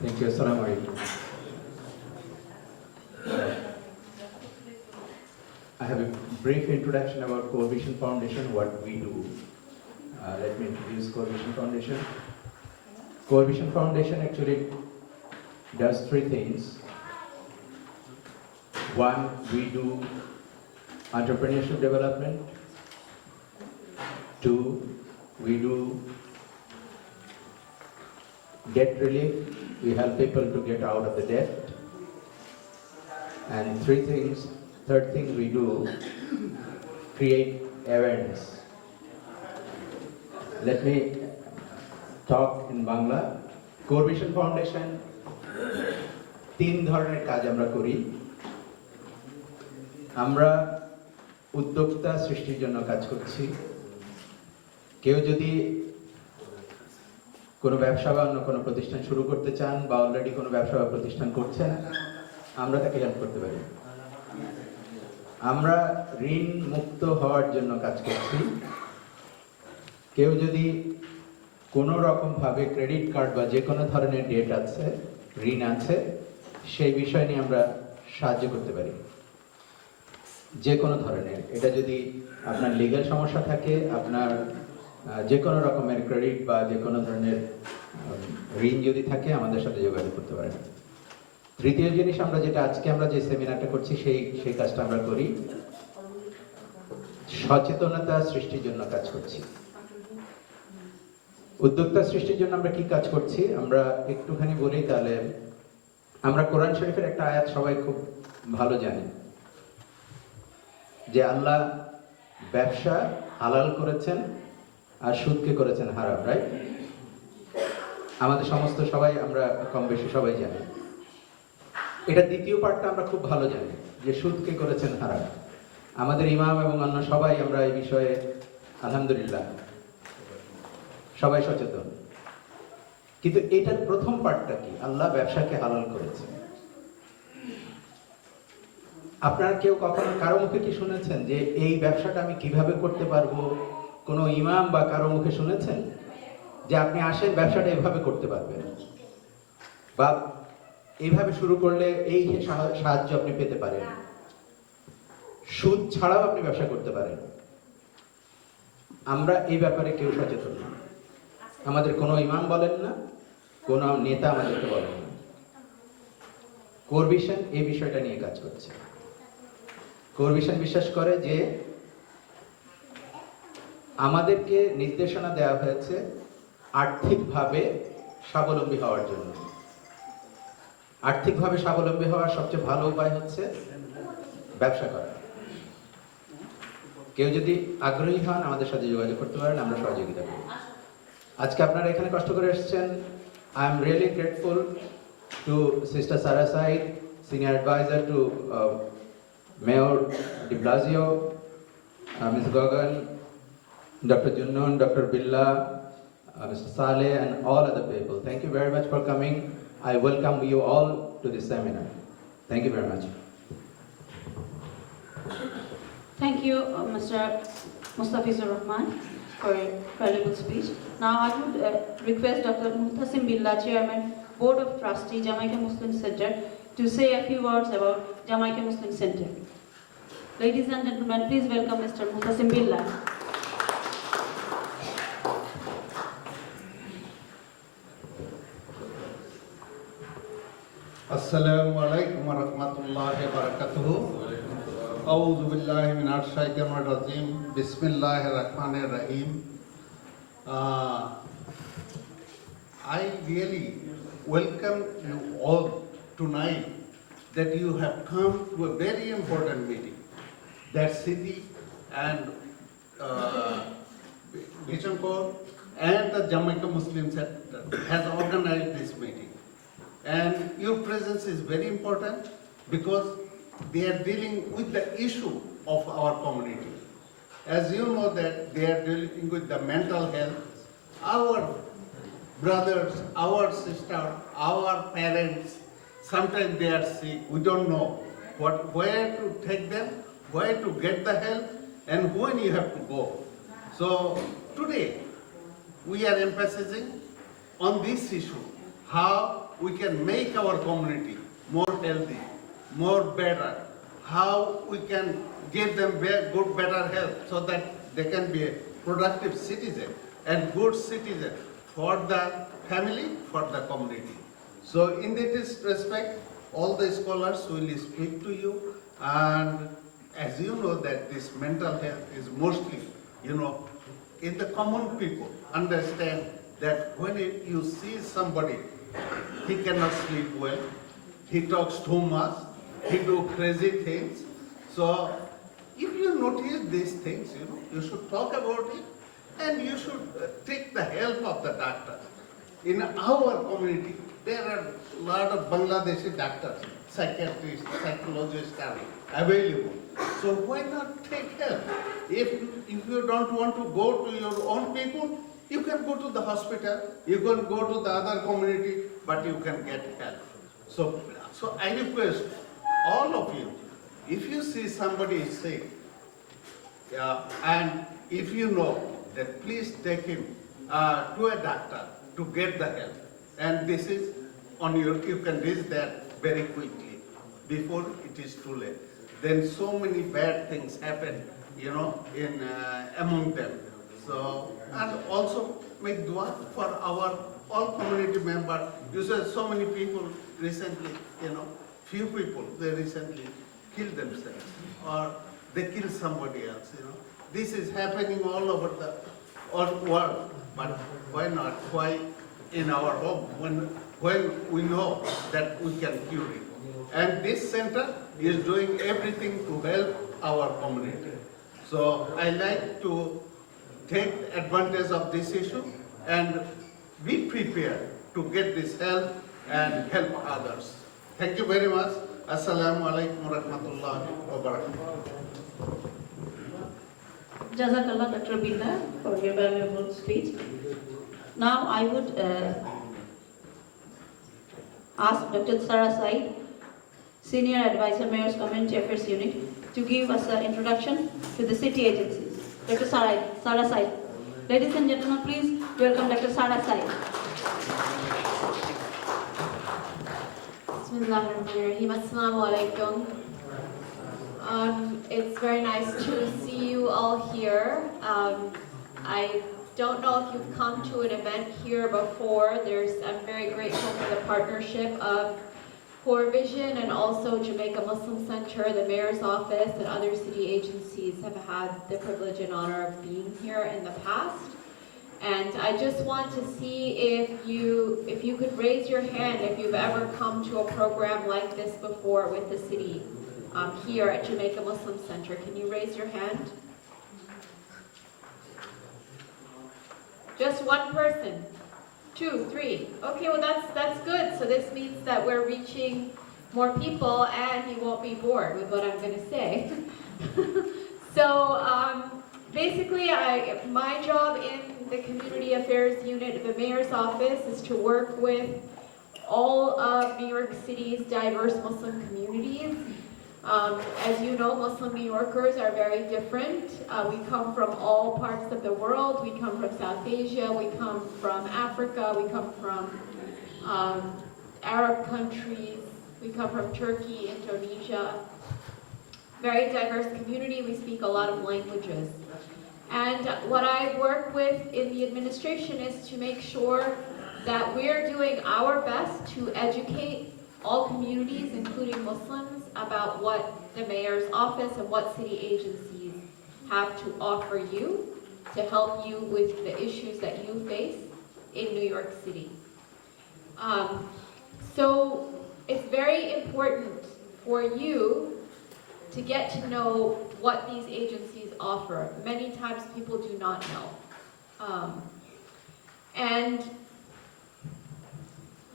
Thank you. Assalamu alaikum. I have a brief introduction about CoreVision Foundation, what we do. Let me introduce CoreVision Foundation. CoreVision Foundation actually does three things. One, we do entrepreneurship development. Two, we do debt relief. We help people to get out of the debt. And third thing we do, create awareness. Let me talk in Bangla. CoreVision Foundation তিন ধরনের কাজ আমরা করি। আমরা উদ্যোক্তা সৃষ্টির জন্য কাজ করছি। কেউ যদি কোনো ব্যবসা বা অন্য কোনো প্রতিষ্ঠান শুরু করতে চান বা অলরেডি কোনো ব্যবসা বা প্রতিষ্ঠান করছেন, আমরা তাকে হেল্প করতে পারি। আমরা ঋণ মুক্ত হওয়ার জন্য কাজ করছি। কেউ যদি কোনো রকম ভাবে ক্রেডিট কার্ড বা যে কোনো ধরনের ডেট আছে, ঋণ আছে, সেই বিষয় নিয়ে আমরা সাহায্য করতে পারি যে কোনো ধরনের। এটা যদি আপনার লিগ্যাল সমস্যা থাকে, আপনার যে কোনো রকমের ক্রেডিট বা যে কোনো ধরনের ঋণ যদি থাকে, আমাদের সাথে যোগাযোগ করতে পারেন। তৃতীয় জিনিস, আমরা যেটা আজকে আমরা যে সেমিনারটা করছি সেই কাজটা আমরা করি, সচেতনতা সৃষ্টির জন্য কাজ করছি। উদ্যোক্তা সৃষ্টির জন্য আমরা কি কাজ করছি আমরা একটুখানি বলি, তাহলে আমরা কোরআন শরীফের একটা আয়াত সবাই খুব ভালো জানি যে আল্লাহ ব্যবসা হালাল করেছেন আর সুদকে করেছেন হারাম, রাইট? আমাদের সমস্ত সবাই আমরা কম বেশি সবাই জানি। এটা দ্বিতীয় পার্টটা আমরা খুব ভালো জানি যে সুদকে করেছেন হারাম। আমাদের ইমাম এবং অন্য সবাই আমরা এই বিষয়ে আলহামদুলিল্লাহ সবাই সচেতন। কিন্তু এটার প্রথম পার্টটা কি? আল্লাহ ব্যবসাকে হালাল করেছে। আপনারা কেউ কখনো কারো মুখে কি শুনেছেন যে এই ব্যবসাটা আমি কিভাবে করতে পারবো? কোনো ইমাম বা কারো মুখে শুনেছেন যে আপনি আসেন ব্যবসাটা এভাবে করতে পারবেন, বা এইভাবে শুরু করলে এই সাহায্য আপনি পেতে পারেন, সুদ ছাড়াও আপনি ব্যবসা করতে পারেন? আমরা এই ব্যাপারে কেউ সচেতন না। আমাদের কোনো ইমাম বলেন না, কোনো নেতা আমাদেরকে বলেন না। CoreVision এই বিষয়টা নিয়ে কাজ করছে। CoreVision বিশ্বাস করে যে আমাদেরকে নির্দেশনা দেওয়া হয়েছে আর্থিকভাবে স্বাবলম্বী হওয়ার জন্য। আর্থিকভাবে স্বাবলম্বী হওয়ার সবচেয়ে ভালো উপায় হচ্ছে ব্যবসা করা। কেউ যদি আগ্রহী হন আমাদের সাথে যোগাযোগ করতে পারেন, আমরা সহযোগিতা করি। আজকে আপনারা এখানে কষ্ট করে এসেছেন। I am really grateful to Sister Sarah Said, Senior Advisor to Mayor de Blasio, Ms. Gogan, Dr. Junnun, Dr. Billa, Mr. Saleh, and all other people. Thank you very much for coming. I welcome you all to this seminar. Thank you very much. Thank you, Mr. Mustafizur Rahman, for a valuable speech. Now I would request Dr. Muhtasim Billah, Chairman, Board of Trustee, Jamaica Muslim Center, to say a few words about Jamaica Muslim Center. Ladies and gentlemen, please welcome Mr. Muhtasim Billah. Assalamu alaikum wa rahmatullahi wa barakatuhu. A'udhu billahi minash shaitanir rajim. Bismillahir rahmanir rahim. I really welcome you all tonight that you have come to a very important meeting. That city and Bichankor and the Jamaica Muslim Center has organized this meeting. And your presence is very important because they are dealing with the issue of our community. As you know that they are dealing with the mental health. Our brothers, our sisters, our parents, sometimes they are sick. We don't know where to take them, where to get the help, and when you have to go. So today, we are emphasizing on this issue, how we can make our community more healthy, more better, how we can give them good, better health so that they can be a productive citizen and good citizen for the family, for the community. So in this respect, all the scholars will speak to you, and as you know that this mental health is mostly, in the common people understand that when you see somebody, he cannot sleep well, he talks too much, he do crazy things. So if you notice these things, you should talk about it and you should take the help of the doctors. In our community, there are a lot of Bangladeshi doctors, psychiatrists, psychologists are available. So why not take help? If you don't want to go to your own people, you can go to the hospital, you can go to the other community, but you can get help. So I request all of you, if you see somebody is sick, and if you know that, please take him to a doctor to get the help. And this is on you can reach that very quickly before it is too late. Then so many bad things happen, in among them. So, and also make dua for our all community members. You said so many people recently, few people, they recently killed themselves or they kill somebody else. This is happening all over the world. But why not? Why in our home when we know that we can cure it? And this center is doing everything to help our community. So I like to take advantage of this issue and be prepared to get this help and help others. Thank you very much. Assalamu alaikum wa rahmatullahi wa barakatuh. Jazakallah, Dr. Billah, for your valuable speech. Now I would ask Dr. Sarah Said, Senior Advisor, Mayor's Community Affairs Unit, to give us an introduction to the city agencies. Dr. Sarah Said. Ladies and gentlemen, please welcome Dr. Sarah Said. Bismillahirrahmanirrahim. Assalamu alaikum. It's very nice to see you all here. I don't know if you've come to an event here before. I'm very grateful for the partnership of CoreVision and also Jamaica Muslim Center, the Mayor's Office, and other city agencies have had the privilege and honor of being here in the past. And I just want to see if you could raise your hand if you've ever come to a program like this before with the city here at Jamaica Muslim Center. Can you raise your hand? Just one person. 2, 3. Okay, well that's good. So this means that we're reaching more people and you won't be bored with what I'm going to say. So basically my job in the Community Affairs Unit of the Mayor's Office is to work with all of New York City's diverse Muslim communities. As you know, Muslim New Yorkers are very different. We come from all parts of the world. We come from South Asia, we come from Africa, we come from Arab countries, we come from Turkey, Indonesia. Very diverse community, we speak a lot of languages. And what I work with in the administration is to make sure that we're doing our best to educate all communities, including Muslims, about what the mayor's office and what city agencies have to offer you to help you with the issues that you face in New York City. So it's very important for you to get to know what these agencies offer. Many times people do not know. And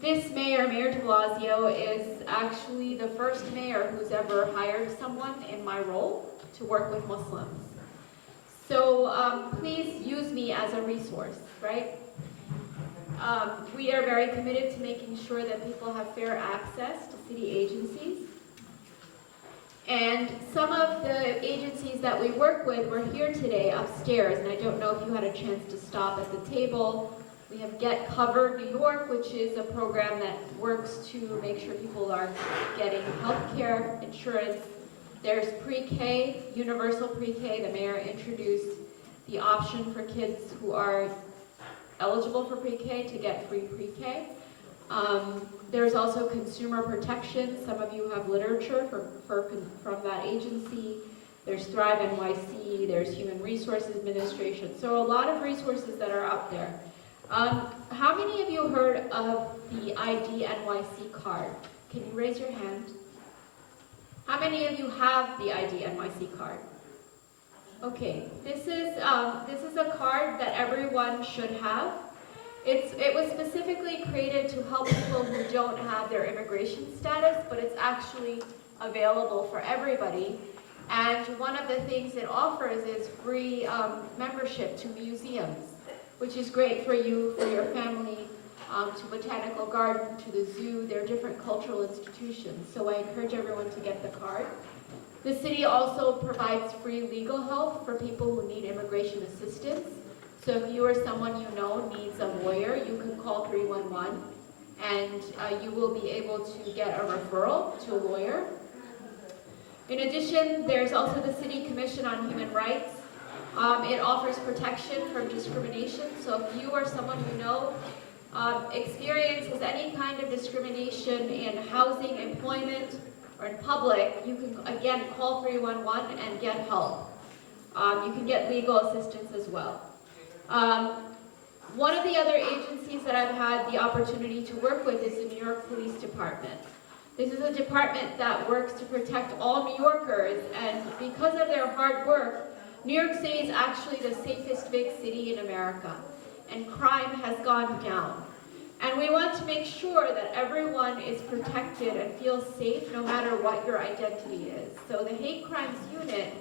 this mayor, Mayor de Blasio, is actually the first mayor who's ever hired someone in my role to work with Muslims. So please use me as a resource, right? We are very committed to making sure that people have fair access to city agencies. And some of the agencies that we work with were here today upstairs, and I don't know if you had a chance to stop at the table. We have Get Covered New York, which is a program that works to make sure people are getting health care insurance. There's pre-K, universal pre-K. The mayor introduced the option for kids who are eligible for pre-K to get free pre-K. There's also consumer protection. Some of you have literature from that agency. There's Thrive NYC, there's Human Resources Administration. So a lot of resources that are out there. How many of you heard of the ID NYC card? Can you raise your hand? How many of you have the ID NYC card? Okay, this is a card that everyone should have. It was specifically created to help people who don't have their immigration status, but it's actually available for everybody. And one of the things it offers is free membership to museums, which is great for you, for your family, to Botanical Garden, to the zoo. They're different cultural institutions. So I encourage everyone to get the card. The city also provides free legal help for people who need immigration assistance. So if you or someone you know needs a lawyer, you can call 311 and you will be able to get a referral to a lawyer. In addition, there's also the City Commission on Human Rights. It offers protection from discrimination. So if you or someone you know experiences any kind of discrimination in housing, employment, or in public, you can again call 311 and get help. You can get legal assistance as well. One of the other agencies that I've had the opportunity to work with is the New York Police Department. This is a department that works to protect all New Yorkers, and because of their hard work, New York City is actually the safest big city in America, and crime has gone down. And we want to make sure that everyone is protected and feels safe no matter what your identity is. So the Hate Crimes Unit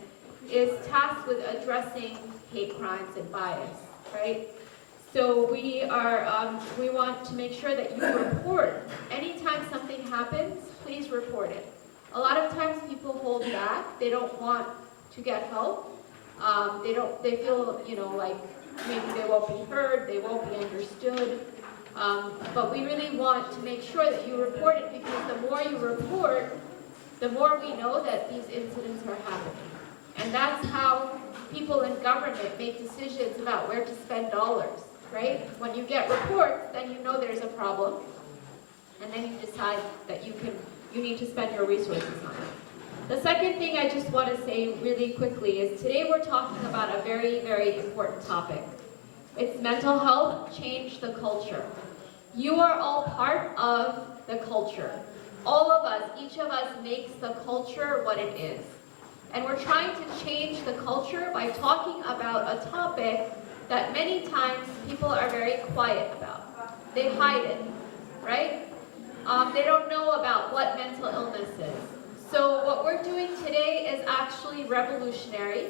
is tasked with addressing hate crimes and bias, right? So we want to make sure that you report. Anytime something happens, please report it. A lot of times people hold back. They don't want to get help. They feel, like maybe they won't be heard, they won't be understood. But we really want to make sure that you report it, because the more you report, the more we know that these incidents are happening. And that's how people in government make decisions about where to spend dollars, right? When you get reports, then you know there's a problem, and then you decide that you need to spend your resources on it. The second thing I just want to say really quickly is today we're talking about a very, very important topic. It's mental health, change the culture. You are all part of the culture. All of us, each of us makes the culture what it is. And we're trying to change the culture by talking about a topic that many times people are very quiet about. They hide it, right? They don't know about what mental illness is. So what we're doing today is actually revolutionary.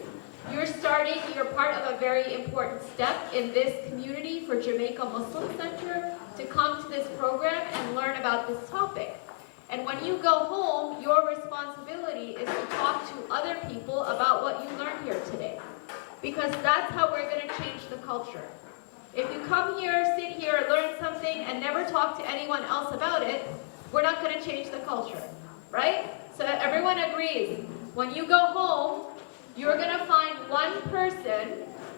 You're part of a very important step in this community for Jamaica Muslim Center to come to this program and learn about this topic. And when you go home, your responsibility is to talk to other people about what you learned here today. Because that's how we're going to change the culture. If you come here, sit here, learn something, and never talk to anyone else about it, we're not going to change the culture, right? So everyone agrees. When you go home, you're going to find one person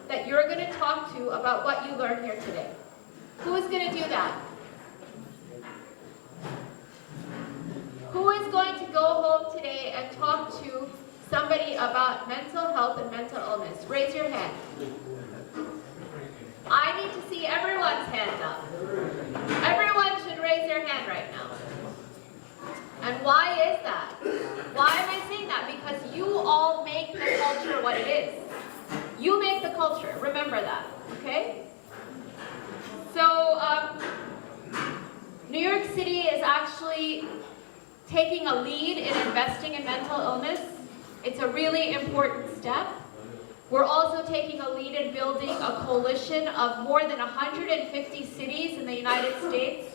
that you're going to talk to about what you learned here today. Who is going to do that? and talk to somebody about mental health and mental illness? Raise your hand. I need to see everyone's hand up. Everyone should raise their hand right now. And why is that? Why am I saying that? Because you all make the culture what it is. You make the culture. Remember that, okay? So, New York City is actually taking a lead in investing in mental illness. It's a really important step. We're also taking a lead in building a coalition of more than 150 cities in the United States.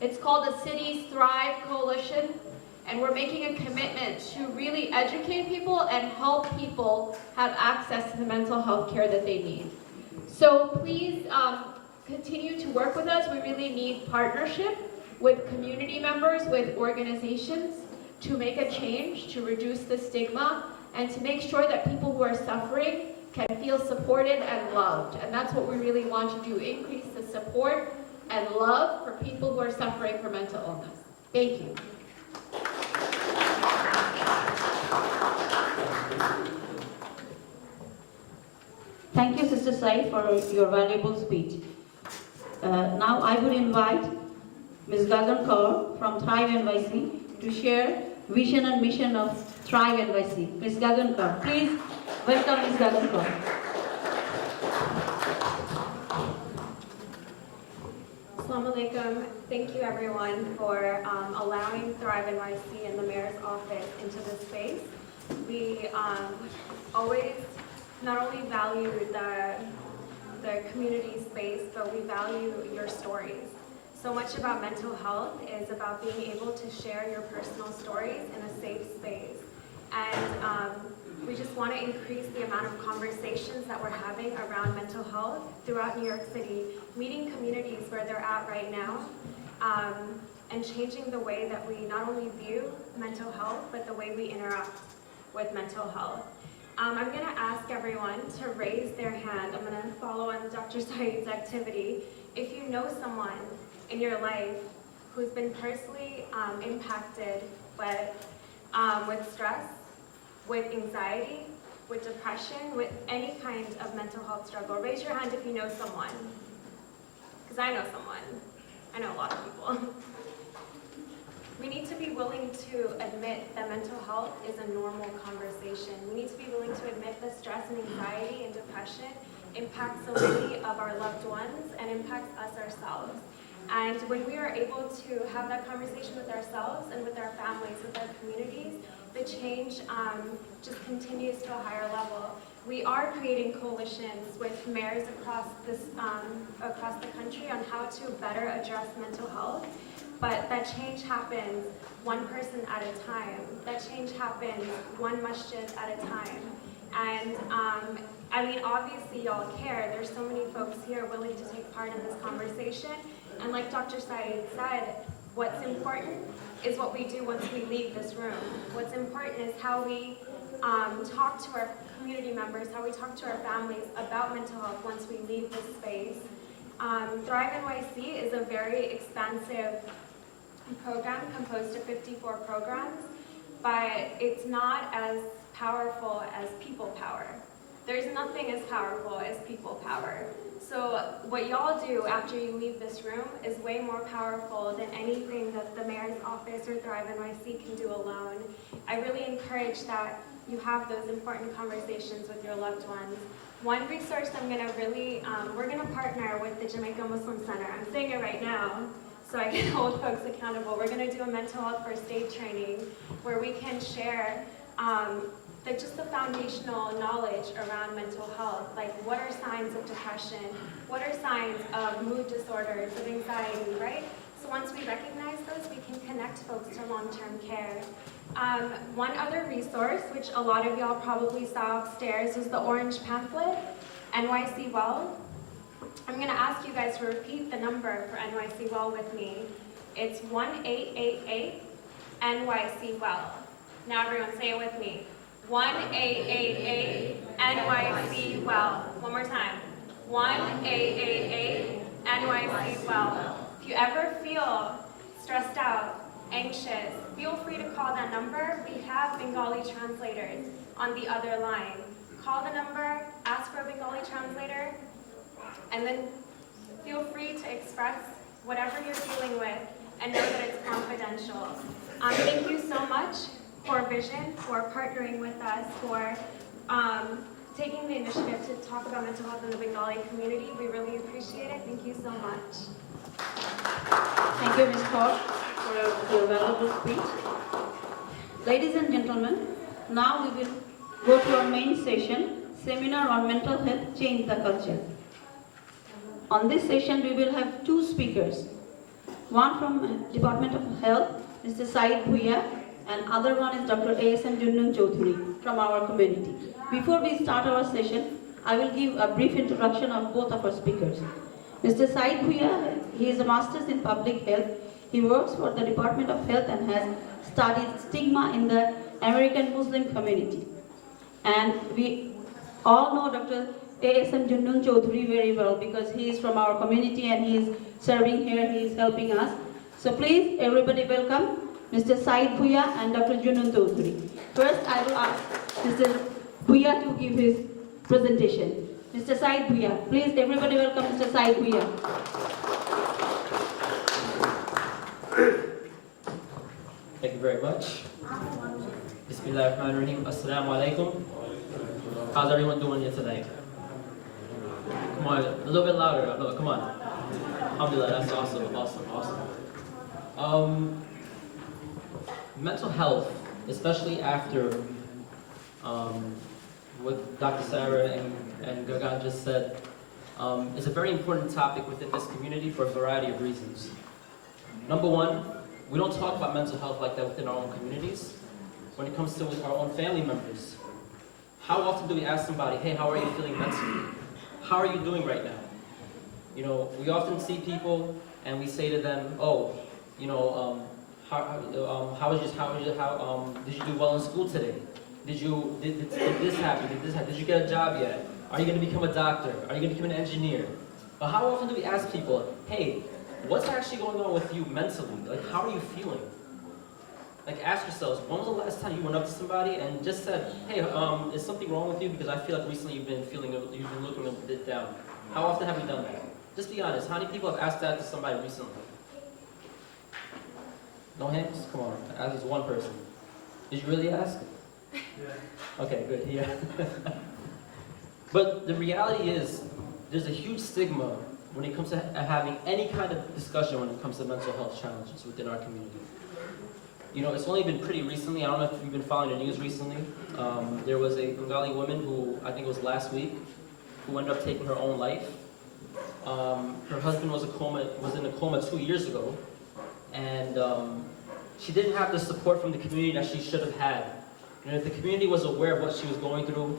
It's called the Cities Thrive Coalition, and we're making a commitment to really educate people and help people have access to the mental health care that they need. So please continue to work with us. We really need partnership with community members, with organizations, to make a change, to reduce the stigma, and to make sure that people who are suffering can feel supported and loved. And that's what we really want to do, increase the support and love for people who are suffering from mental illness. Thank you. Thank you, Sister Said, for your valuable speech. Now I would invite Ms. Gagan Kaur from Thrive NYC to share vision and mission of Thrive NYC. Ms. Gagan Kaur, please welcome Ms. Gagan Kaur. Assalamu alaikum. Thank you everyone for allowing Thrive NYC and the Mayor's office into this space. We always not only value the community space, but we value your stories. So much about mental health is about being able to share your personal stories in a safe space. And we just want to increase the amount of conversations that we're having around mental health throughout New York City, meeting communities where they're at right now, and changing the way that we not only view mental health, but the way we interact with mental health. I'm going to ask everyone to raise their hand. I'm going to follow on Dr. Saeed's activity. If you know someone in your life who's been personally impacted with stress, with anxiety, with depression, with any kind of mental health struggle, raise your hand if you know someone. Because I know someone. I know a lot of people. We need to be willing to admit that mental health is a normal conversation. We need to be willing to admit that stress and anxiety and depression impacts so many of our loved ones and impacts us ourselves. And when we are able to have that conversation with ourselves and with our families, with our communities, the change just continues to a higher level. We are creating coalitions with mayors across the country on how to better address mental health. But that change happens one person at a time. That change happens one masjid at a time. And I mean, obviously y'all care. There's so many folks here willing to take part in this conversation. And like Dr. Saeed said, what's important is what we do once we leave this room. What's important is how we talk to our community members, how we talk to our families about mental health once we leave this space. Thrive NYC is a very expansive program composed of 54 programs, but it's not as powerful as people power. There's nothing as powerful as people power. So what y'all do after you leave this room is way more powerful than anything that the Mayor's Office or Thrive NYC can do alone. I really encourage that you have those important conversations with your loved ones. One resource I'm gonna really, we're gonna partner with the Jamaica Muslim Center. I'm saying it right now, so I can hold folks accountable. We're gonna do a mental health first aid training where we can share just the foundational knowledge around mental health, like what are signs of depression, what are signs of mood disorders, of anxiety, right? So once we recognize those, we can connect folks to long-term care. One other resource, which a lot of y'all probably saw upstairs, was the orange pamphlet, NYC Well. I'm gonna ask you guys to repeat the number for NYC Well with me. It's 1-888 NYC Well. Now everyone say it with me. 1-888 NYC Well. One more time. 1-888 NYC Well. If you ever feel stressed out, anxious, feel free to call that number. We have Bengali translators on the other line. Call the number, ask for a Bengali translator, and then feel free to express whatever you're dealing with and know that it's confidential. Thank you so much, CoreVision, for partnering with us, for taking the initiative to talk about mental health in the Bengali community. We really appreciate it. Thank you so much. Thank you, Ms. Kaur, for your valuable speech. Ladies and gentlemen, now we will go to our main session, Seminar on Mental Health, Change the Culture. On this session, we will have two speakers. One from Department of Health, Mr. Said Bhuiya, and other one is Dr. A.S.M. Junnun Chaudhary from our community. Before we start our session, I will give a brief introduction of both of our speakers. Mr. Said Bhuiya, he is a master's in public health. He works for the Department of Health and has studied stigma in the American Muslim community. And we all know Dr. A.S.M. Junnun Chaudhary very well because he is from our community and he is serving here, he is helping us. So please, everybody welcome Mr. Said Bhuiya and Dr. Junnun Chaudhary. First, I will ask Mr. Bhuiya to give his presentation. Mr. Said Bhuiya, please everybody welcome Mr. Said Bhuiya. Thank you very much. Bismillahirrahmanirrahim. Assalamu alaikum. How's everyone doing here tonight? Come on, a little bit louder. Come on. Alhamdulillah, that's awesome. Mental health, especially after what Dr. Sarah and Gagan just said, is a very important topic within this community for a variety of reasons. Number one, we don't talk about mental health like that within our own communities. When it comes to our own family members, how often do we ask somebody, hey, how are you feeling mentally? How are you doing right now? You know, we often see people and we say to them, oh, you know, did you do well in school today? Did this happen? Did you get a job yet? Are you going to become a doctor? Are you going to become an engineer? But how often do we ask people, hey, what's actually going on with you mentally? Like, how are you feeling? Like, ask yourselves, when was the last time you went up to somebody and just said, hey, is something wrong with you? Because I feel like recently you've been looking a bit down. How often have you done that? Just be honest. How many people have asked that to somebody recently? No hands? Come on. At least one person. Did you really ask? Yeah. Okay, good. Yeah. But the reality is, there's a huge stigma when it comes to having any kind of discussion when it comes to mental health challenges within our community. You know, it's only been pretty recently, I don't know if you've been following the news recently, there was a Bengali woman who, I think it was last week, who ended up taking her own life. Her husband was in a coma 2 years ago, and she didn't have the support from the community that she should have had. And if the community was aware of what she was going through,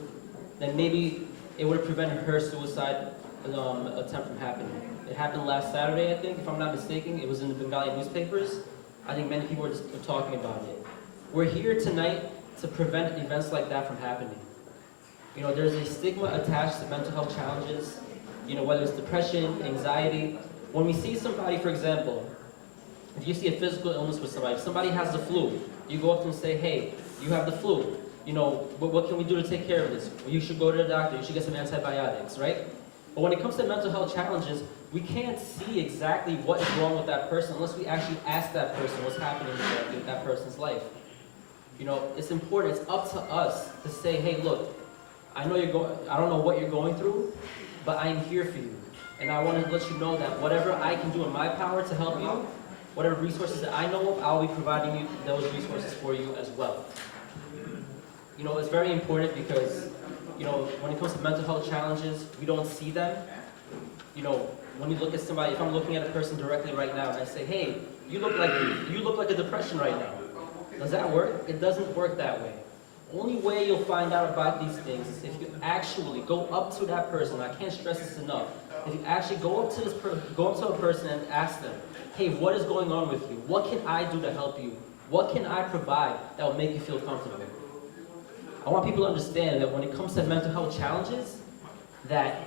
then maybe it would have prevented her suicide attempt from happening. It happened last Saturday, I think, if I'm not mistaken. It was in the Bengali newspapers. I think many people were just talking about it. We're here tonight to prevent events like that from happening. You know, there's a stigma attached to mental health challenges, you know, whether it's depression, anxiety. When we see somebody, for example, if you see a physical illness with somebody, if somebody has the flu, you go up to them and say, hey, you have the flu. You know, what can we do to take care of this? Well, you should go to the doctor, you should get some antibiotics, right? But when it comes to mental health challenges, we can't see exactly what is wrong with that person unless we actually ask that person what's happening in that person's life. You know, it's important, it's up to us to say, hey, look, I don't know what you're going through, but I'm here for you. And I want to let you know that whatever I can do in my power to help you, whatever resources that I know of, I'll be providing you those resources for you as well. You know, it's very important because, you know, when it comes to mental health challenges, we don't see them. You know, when you look at somebody, if I'm looking at a person directly right now and I say, hey, you look like a depression right now. Does that work? It doesn't work that way. Only way you'll find out about these things is if you actually go up to that person. I can't stress this enough. If you actually go up to a person and ask them, hey, what is going on with you? What can I do to help you? What can I provide that will make you feel comfortable? I want people to understand that when it comes to mental health challenges, that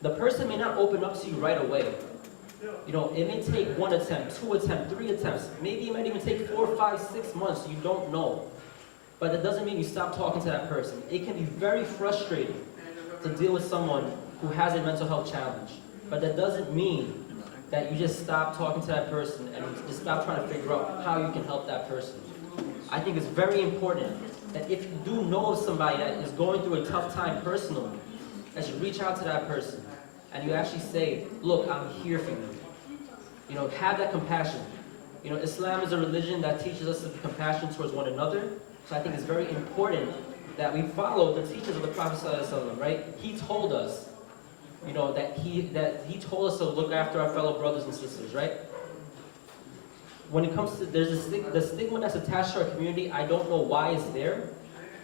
the person may not open up to you right away. You know, it may take 1 attempt, 2 attempts, 3 attempts, maybe it might even take 4, 5, 6 months, you don't know. But that doesn't mean you stop talking to that person. It can be very frustrating to deal with someone who has a mental health challenge. But that doesn't mean that you just stop talking to that person and you just stop trying to figure out how you can help that person. I think it's very important that if you do know of somebody that is going through a tough time personally, that you reach out to that person and you actually say, look, I'm here for you. You know, have that compassion. You know, Islam is a religion that teaches us to be compassionate towards one another. So I think it's very important that we follow the teachings of the Prophet ﷺ, right? He told us, you know, that he told us to look after our fellow brothers and sisters, right? When it comes to, the stigma that's attached to our community, I don't know why it's there,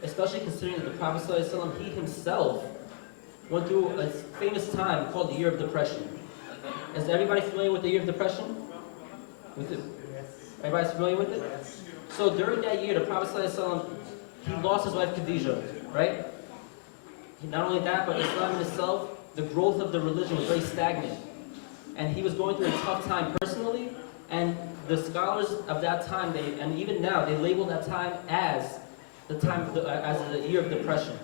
especially considering that the Prophet ﷺ, he himself went through a famous time called the Year of Depression. Is everybody familiar with the Year of Depression? Everybody's familiar with it? So during that year, the Prophet ﷺ, he lost his wife Khadijah, right? Not only that, but Islam in itself, the growth of the religion was very stagnant. And he was going through a tough time personally, and the scholars of that time, and even now, they label that time as as the year of depression.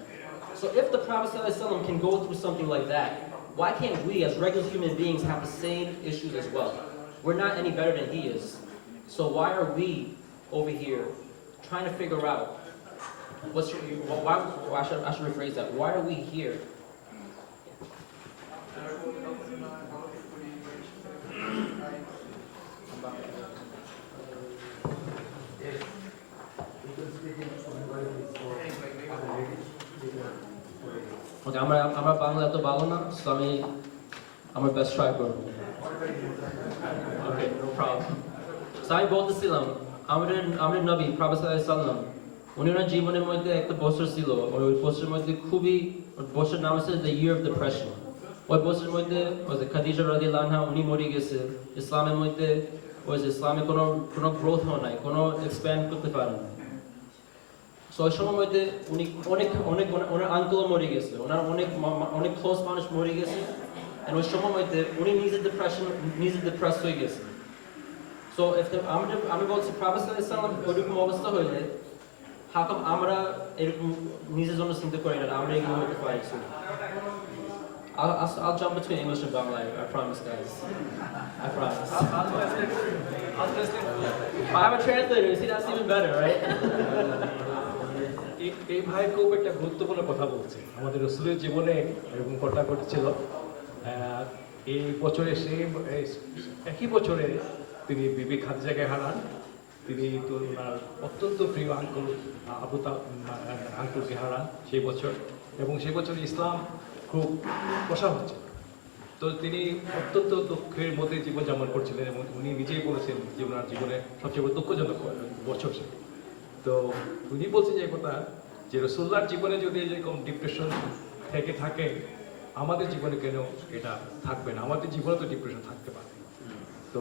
So if the Prophet ﷺ can go through something like that, why can't we as regular human beings have the same issues as well? We're not any better than he is. So why are we over here trying to figure out I should rephrase that. Why are we here? Okay, আমরা বাংলা এত ভালো না, so আমি আমার best try করব. Okay, no problem. So আমি বলতেছিলাম, আমাদের নবী প্রফেট সাল্লাল্লাহু আলাইহি ওয়াসাল্লাম উনার জীবনের মধ্যে একটা বছর ছিল, ওই বছরের মধ্যে খুবই বছর নাম হচ্ছে the year of depression. ওই বছরের মধ্যে খাদিজা রাদিয়াল্লাহু আনহা উনি মরে গেছে, ইসলামের মধ্যে ইসলামে কোনো গ্রোথ হয় নাই, কোনো এক্সপ্যান্ড করতে পারে না। সো ওই সময়ের মধ্যে উনি ওনার আঙ্কেলও মরে গেছে, ওনার অনেক ক্লোজ মানুষ মরে গেছে, and ওই সময়ের মধ্যে উনি নিজে ডিপ্রেস হয়ে গেছে। সো আমি বলছি প্রফেট সাল্লাল্লাহু আলাইহি ওয়াসাল্লাম ওইরকম অবস্থা হইলে how come আমরা এরকম নিজের জন্য চিন্তা করি না, আমরা এগুলো হতে পারি? I'll jump between English and Bangla, I promise, guys. I promise. I'll translate. I have a translator, see, that's even better, right? এই ভাই খুব একটা গুরুত্বপূর্ণ কথা বলছে। আমাদের রাসূলের জীবনে এরকম ঘটনা ঘটেছিল। এই বছরে একই বছরে তিনি বিবি খাদিজাকে হারান। তিনি তো ওনার অত্যন্ত প্রিয় আঙ্কুলকে হারান সেই বছর, এবং সেই বছর ইসলাম খুব প্রসার হচ্ছে। তো তিনি অত্যন্ত দুঃখের মধ্যে জীবনযাপন করছিলেন, এবং উনি নিজেই বলেছেন যে ওনার জীবনে সবচেয়ে বড় দুঃখজনক বছর সে। তো উনি বলছেন যে কথা যে রাসূলুল্লাহর জীবনে যদি এরকম ডিপ্রেশন থেকে থাকে, আমাদের জীবনে কেন এটা থাকবে না? আমাদের জীবনে তো ডিপ্রেশন থাকতে পারে। তো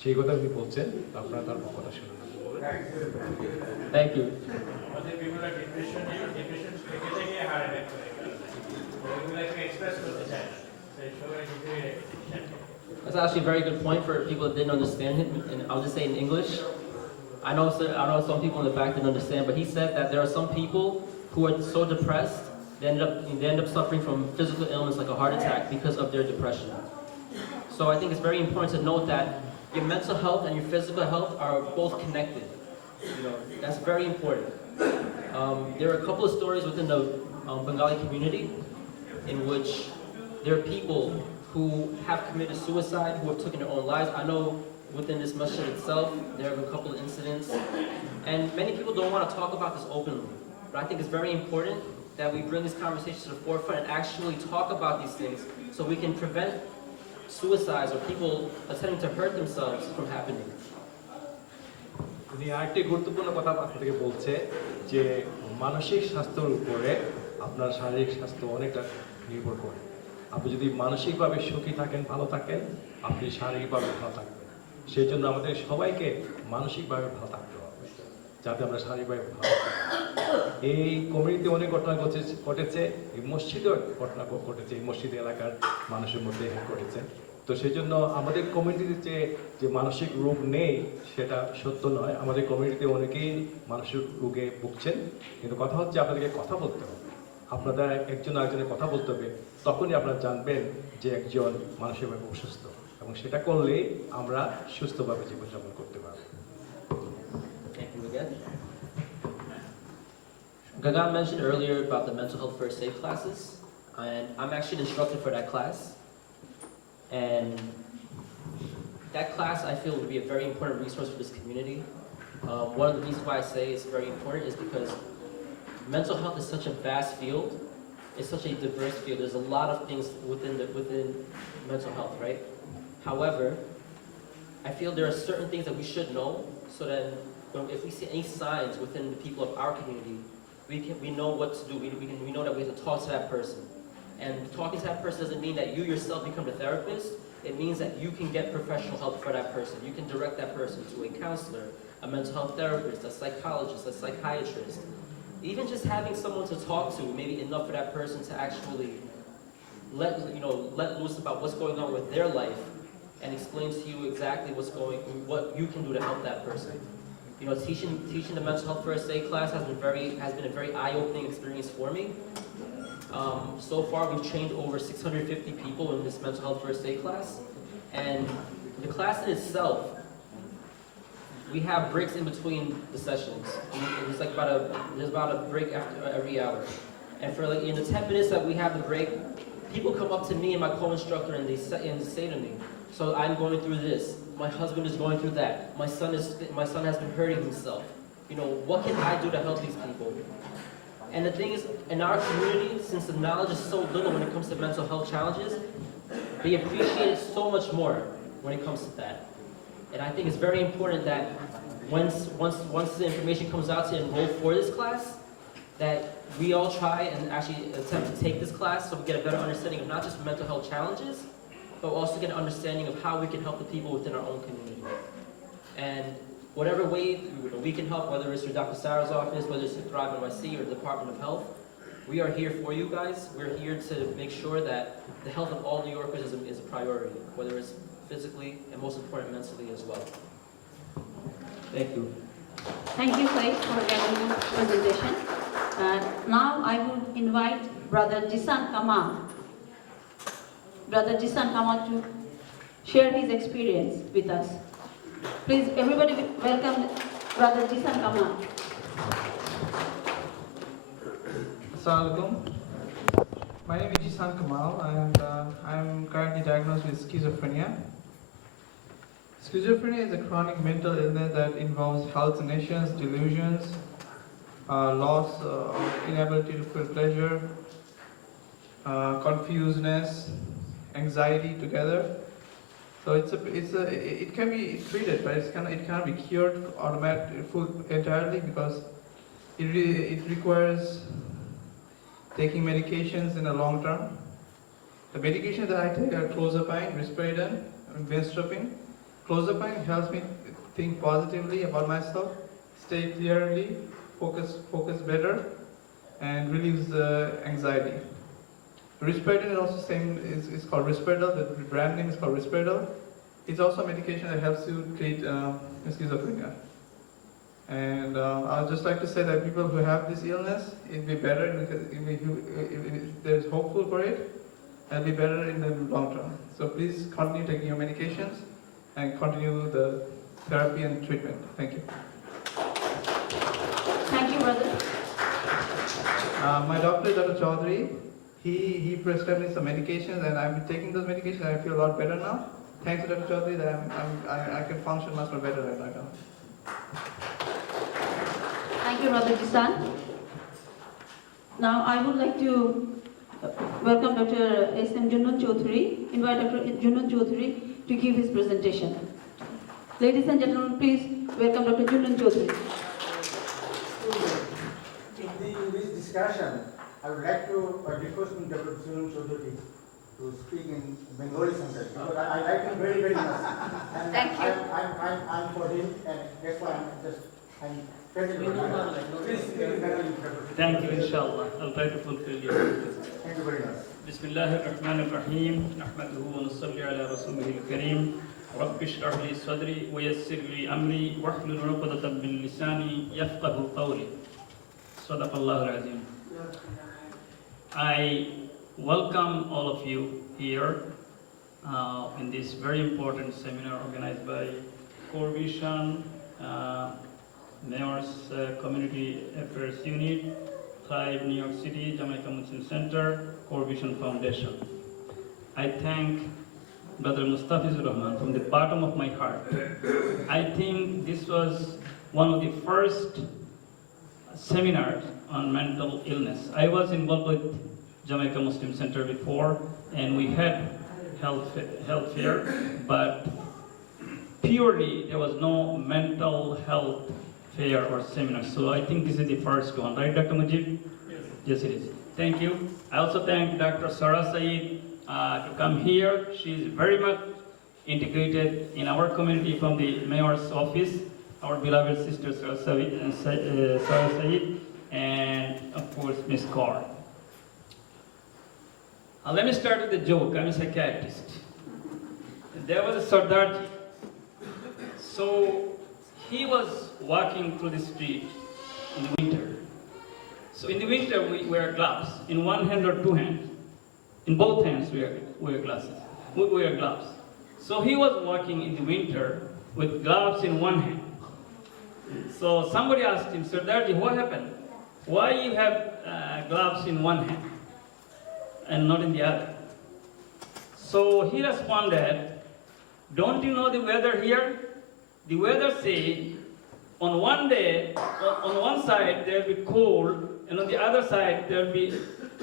সেই কথা উনি বলছেন, আপনারা তার কথা শুনুন। Thank you. That's actually a very good point for people that didn't understand him, and I'll just say in English. I know some people in the back didn't understand, but he said that there are some people who are so depressed, they end up suffering from physical illness like a heart attack because of their depression. So I think it's very important to note that your mental health and your physical health are both connected. You know, that's very important. There are a couple of stories within the Bengali community in which there are people who have committed suicide, who have taken their own lives. I know within this masjid itself, there have been a couple of incidents, and many people don't want to talk about this openly. But I think it's very important that we bring this conversation to the forefront and actually talk about these things so we can prevent suicides or people attempting to hurt themselves from happening. উনি আরেকটি গুরুত্বপূর্ণ কথা আপনাদেরকে বলছে যে মানসিক স্বাস্থ্যের উপরে আপনার শারীরিক স্বাস্থ্য অনেকটা নির্ভর করে। আপনি যদি মানসিকভাবে সুখী থাকেন, ভালো থাকেন, আপনি শারীরিকভাবে ভালো থাকবেন। সেই জন্য আমাদের সবাইকে মানসিকভাবে ভালো থাকতে হবে, যাতে আমরা শারীরিকভাবে ভালো থাকি। এই কমিউনিটিতে অনেক ঘটনা ঘটেছে, এই মসজিদেও ঘটনা ঘটেছে, এই মসজিদ এলাকার মানুষের মধ্যে ঘটেছে। তো সেই জন্য আমাদের কমিউনিটিতে যে মানসিক রোগ নেই সেটা সত্য নয়, আমাদের কমিউনিটিতে অনেকেই মানসিক রোগে ভুগছেন, কিন্তু কথা হচ্ছে আপনাদেরকে কথা বলতে হবে, আপনারা একজন আরেকজনের কথা বলতে হবে, তখনই আপনারা জানবেন যে একজন মানসিকভাবে অসুস্থ, এবং সেটা করলেই আমরা সুস্থভাবে জীবনযাপন করতে পারব। Thank you again. Gagan mentioned earlier about the mental health first aid classes, and I'm actually an instructor for that class. And that class, I feel, would be a very important resource for this community. One of the reasons why I say it's very important is because mental health is such a vast field. It's such a diverse field. There's a lot of things within mental health, right? However, I feel there are certain things that we should know, so that if we see any signs within the people of our community, we know what to do. We know that we have to talk to that person. And talking to that person doesn't mean that you yourself become the therapist. It means that you can get professional help for that person. You can direct that person to a counselor, a mental health therapist, a psychologist, a psychiatrist. Even just having someone to talk to may be enough for that person to actually let loose about what's going on with their life and explain to you exactly what you can do to help that person. You know, teaching the mental health first aid class has been a very eye-opening experience for me. So far, we've trained over 650 people in this mental health first aid class, and the class in itself, we have breaks in between the sessions. There's about a break after every hour, and for in the 10 minutes that we have the break, people come up to me and my co-instructor and they say to me, "So I'm going through this. My husband is going through that. My son has been hurting himself. You know, what can I do to help these people?" And the thing is, in our community, since the knowledge is so little when it comes to mental health challenges, they appreciate it so much more when it comes to that. And I think it's very important that once the information comes out to enroll for this class, that we all try and actually attempt to take this class so we get a better understanding of not just mental health challenges, but also get an understanding of how we can help the people within our own community. And whatever way we can help, whether it's through Dr. Sarah's office, whether it's through Thrive NYC or the Department of Health, we are here for you guys. We're here to make sure that the health of all New Yorkers is a priority, whether it's physically and most important mentally as well. Thank you. Thank you, Faith, for your presentation. Now I would invite Brother Jisan Kamal. Brother Jisan Kamal to share his experience with us. Please, everybody welcome Brother Jisan Kamal. Assalamualaikum. My name is Jisan Kamal, and I'm currently diagnosed with schizophrenia. Schizophrenia is a chronic mental illness that involves hallucinations, delusions, loss, inability to feel pleasure, confusedness, anxiety together. So it can be treated, but it cannot be cured entirely, because it requires taking medications in the long term. The medications that I take are clozapine, risperidone, and benztropine. Clozapine helps me think positively about myself, stay clearly, focus better, and relieves the anxiety. Risperidone is also it's called Risperidone. The brand name is called Risperidone. It's also a medication that helps you treat schizophrenia. And I would just like to say that people who have this illness, it'll be better if there's hopeful for it. It'll be better in the long term. So please continue taking your medications and continue the therapy and treatment. Thank you. Thank you, brother. My doctor, Dr. Chaudhary, he prescribed me some medications, and I've been taking those medications, and I feel a lot better now. Thanks to Dr. Chaudhary, that I can function much more better right now. Thank you, Brother Jisan. Now I would like to welcome Dr. S.M. Junnun Chaudhary, invite Dr. Junnun Chaudhary to give his presentation. Ladies and gentlemen, please welcome Dr. Junnun Chaudhary. In this discussion, I would like to request Dr. Junnun Chaudhary to speak in Bengali sometimes, because I like him very, very much. And Thank you. I'm for him, and that's why I'm present. Please speak in Bengali. Thank you, inshallah. I'll try to fulfill your request. Thank you very much. بسم الله الرحمن الرحيم نحمده ونصلي على رسوله الكريم رب اشرح لي صدري ويسر لي أمري واحلل عقدة من لساني يفقه قولي صدق الله العظيم. I welcome all of you here in this very important seminar organized by CoreVision, Mayor's Community Affairs Unit, Thrive New York City, Jamaica Muslim Center, CoreVision Foundation. I thank Brother Mustafizur Rahman from the bottom of my heart. I think this was one of the first seminars on mental illness. I was involved with Jamaica Muslim Center before, and we had health fair, but purely there was no mental health fair or seminar. So I think this is the first one, right, Dr. Mujib? Yes, it is. Thank you. I also thank Dr. Sarah Saeed to come here. She is very much integrated in our community from the mayor's office, our beloved sister Sarah Saeed, and of course Ms. Kaur. Let me start with a joke. I'm a psychiatrist. There was a Sardarji. So he was walking through the street in the winter. So in the winter we wear gloves in one hand or two hands. In both hands we wear glasses. We wear gloves. So he was walking in the winter with gloves in one hand. So somebody asked him, Sardarji, what happened? Why you have gloves in one hand and not in the other? So he responded, don't you know the weather here? The weather says on one day, on one side there will be cold, and on the other side there will be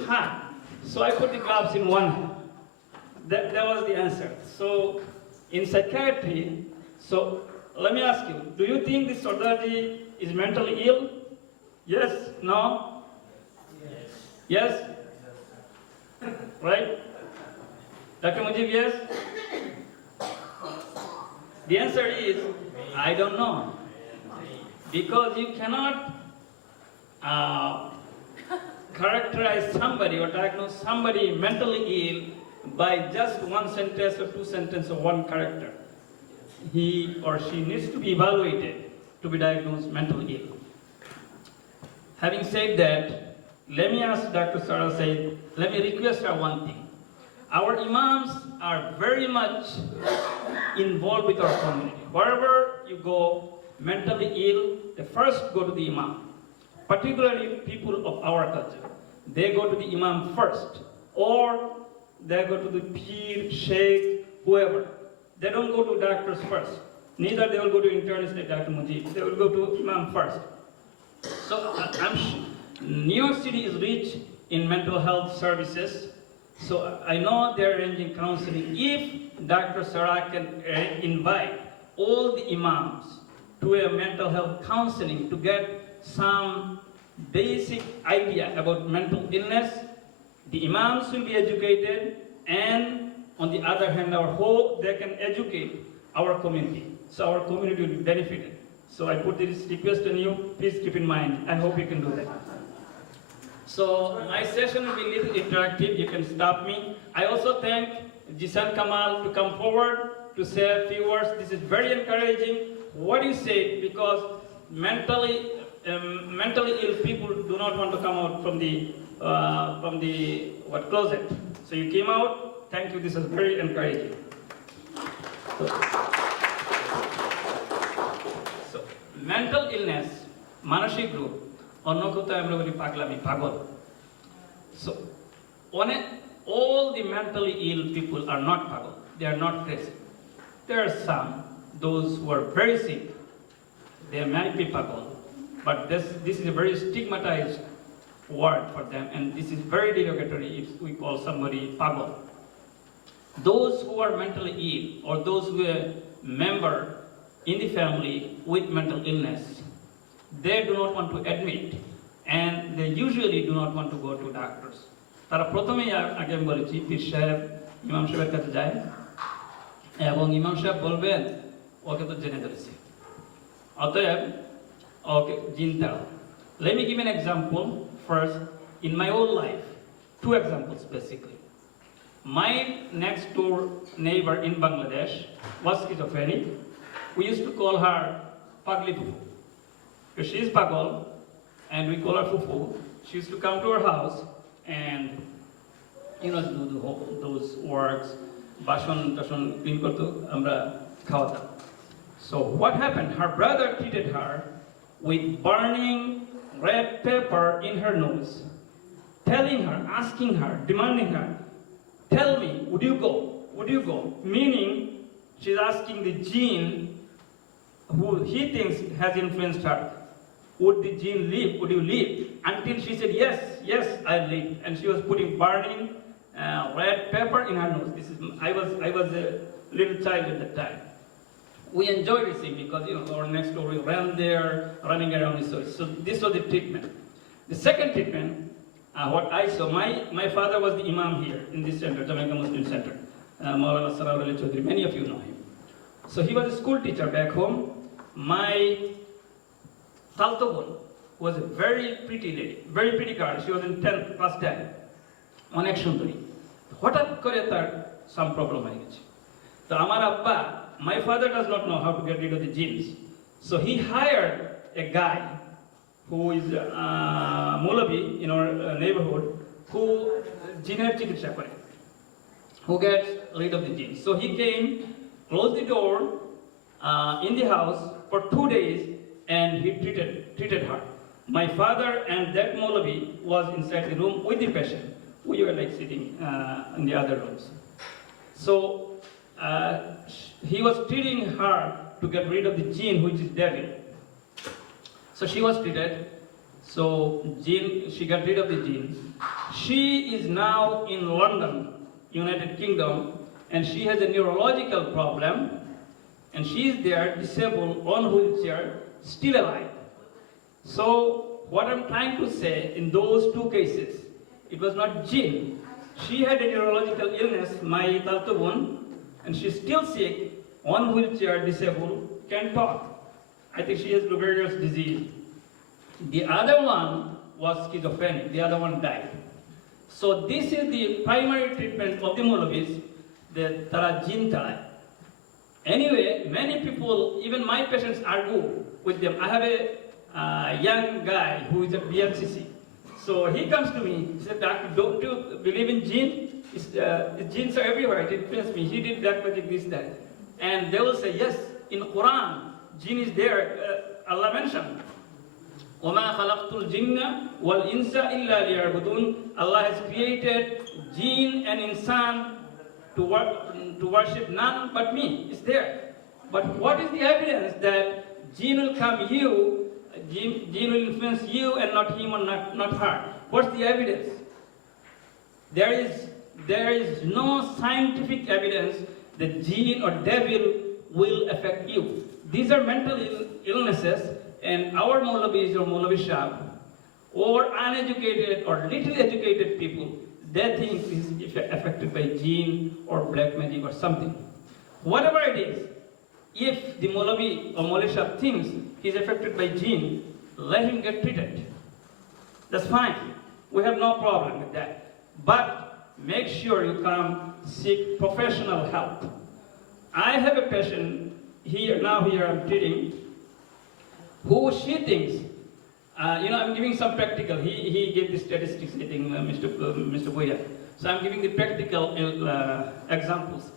hot. So I put the gloves in one hand. That was the answer. So in psychiatry, so let me ask you, do you think this Sardarji is mentally ill? Yes? No? Yes? Right? Dr. Mujib, yes? The answer is, I don't know. Because you cannot characterize somebody or diagnose somebody mentally ill by just one sentence or two sentences or one character. He or she needs to be evaluated to be diagnosed mentally ill. Having said that, let me ask Dr. Sarah Said, let me request her one thing. Our imams are very much involved with our community. Wherever you go, mentally ill, they first go to the imam. Particularly people of our culture. They go to the imam first. Or they go to the peer, sheikh, whoever. They don't go to doctors first. Neither they will go to internists like Dr. Mujib. They will go to imam first. So New York City is rich in mental health services. So I know they're arranging counseling. If Dr. Sarah can invite all the imams to a mental health counseling to get some basic idea about mental illness, the imams will be educated, and on the other hand, they can educate our community. So our community will be benefited. So I put this request on you. Please keep in mind. I hope you can do that. So my session will be a little interactive. You can stop me. I also thank Jisan Kamal to come forward to say a few words. This is very encouraging. What you say, because mentally ill people do not want to come out from the closet. So you came out. Thank you. This is very encouraging. So mental illness, Manashik group. So, all the mentally ill people are not pagal. They are not crazy. There are some, those who are very sick, they might be pagal, but this is a very stigmatized word for them, and this is very derogatory if we call somebody pagal. Those who are mentally ill, or those who are a member in the family with mental illness, they do not want to admit, and they usually do not want to go to doctors. তারা প্রথমেই আগে আমি বলেছি পীর সাহেব ইমাম সাহেবের কাছে যায় এবং ইমাম সাহেব বলবেন ওকে তো জেনে ধরেছি অতএব ওকে জিন তাড়াও. Let me give an example first in my own life. Two examples basically. My next door neighbor in Bangladesh was schizophrenic. We used to call her Pagli Fufu. Because she is Pagal, and we call her Fufu. She used to come to our house and, do those works, bashon tashon clean korto, amra khawata. So what happened? Her brother treated her with burning red pepper in her nose, telling her, asking her, demanding her, tell me, would you go? Would you go? Meaning, she's asking the jinn who he thinks has influenced her, would the jinn leave? Would you leave? Until she said, yes, I'll leave. And she was putting burning red pepper in her nose. I was a little child at that time. We enjoyed receiving because our next door we ran there, running around. So this was the treatment. The second treatment, what I saw, my father was the imam here in this center, Jamaica Muslim Center. Maulana Sarawar Ali Chaudhry, many of you know him. So he was a school teacher back home. My Taltobon was a very pretty lady, very pretty girl. She was in 10th, class 10. Onek Sundari. Hothat kore tar some problem I guess. So Amar Abba, my father does not know how to get rid of the jinns. So he hired a guy who is Molabi in our neighborhood, who jinner chikitsa kore, who gets rid of the jinns. So he came, closed the door in the house for 2 days, and he treated her. My father and that Molabi was inside the room with the patient. We were like sitting in the other rooms. So he was treating her to get rid of the jinn, which is devil. So she was treated. So she got rid of the jinn. She is now in London, United Kingdom, and she has a neurological problem, and she is there, disabled, on wheelchair, still alive. So what I'm trying to say, in those two cases, it was not jinn. She had a neurological illness, my Taltobun, and she's still sick, on wheelchair, disabled, can't talk. I think she has Lou Gehrig's disease. The other one was schizophrenic, the other one died. So this is the primary treatment of the Maulvis, the Tara Jinn Tara. Anyway, many people, even my patients argue with them. I have a young guy who is a BMCC. So he comes to me, he said, Doctor, don't you believe in jinn? The jinns are everywhere, it influenced me. He did black magic, this, that. And they will say, yes, in Quran, jinn is there. Allah mentioned, وَمَا خَلَقْتُ الْجِنَّ وَالْإِنسَ إِلَّا لِيَعْبُدُونَ. Allah has created jinn and insan to worship none but me. It's there. But what is the evidence that jinn will come you, jinn will influence you and not him or not her? What's the evidence? There is no scientific evidence that jinn or devil will affect you. These are mental illnesses, and our Maulvis or Maulvi Shah, or uneducated or little educated people, they think is affected by jinn or black magic or something. Whatever it is, if the Maulvi or Maulvi Shah thinks he's affected by jinn, let him get treated. That's fine. We have no problem with that. But make sure you come seek professional help. I have a patient here I'm treating, who she thinks, I'm giving some practical. He gave the statistics, I think, Mr. Boya. So I'm giving the practical examples.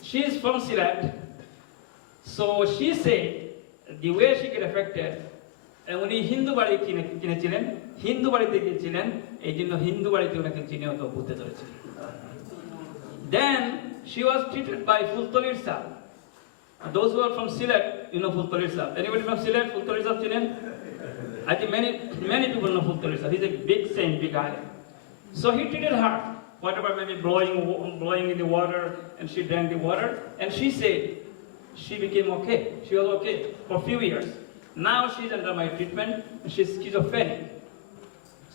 She is from Silat. So she said, the way she get affected, উনি হিন্দু বাড়ি কিনেছিলেন, হিন্দু বাড়িতে গিয়েছিলেন, এই জন্য হিন্দু বাড়িতে ওনাকে চিনে অত ভূতে ধরেছিলেন। Then she was treated by Fultolir Sah. Those who are from Silat, you know Fultolir Sah. Anybody from Silat, Fultolir Sah chinen? I think many people know Fultolir Sah. He's a big saint, big guy. So he treated her, whatever, maybe blowing in the water, and she drank the water, and she said she became okay. She was okay for a few years. Now she's under my treatment, and she's schizophrenic.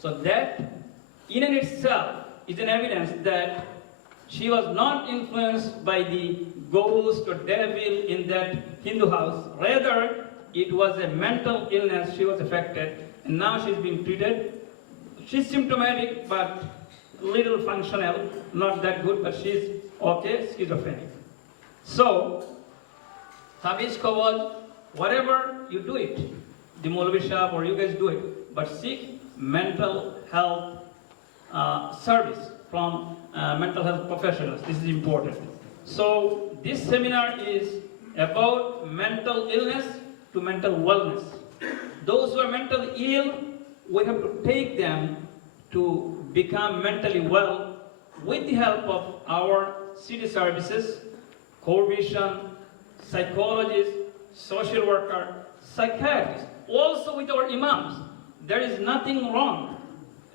So that, in and itself, is an evidence that she was not influenced by the ghost or devil in that Hindu house. Rather, it was a mental illness she was affected, and now she's being treated. She's symptomatic, but little functional, not that good, but she's okay, schizophrenic. So, Tabiz Kawal, whatever you do it, the Maulvi Shah or you guys do it, but seek mental health service from mental health professionals. This is important. So this seminar is about mental illness to mental wellness. Those who are mentally ill, we have to take them to become mentally well with the help of our city services, CoreVision, psychologists, social worker, psychiatrists, also with our imams. There is nothing wrong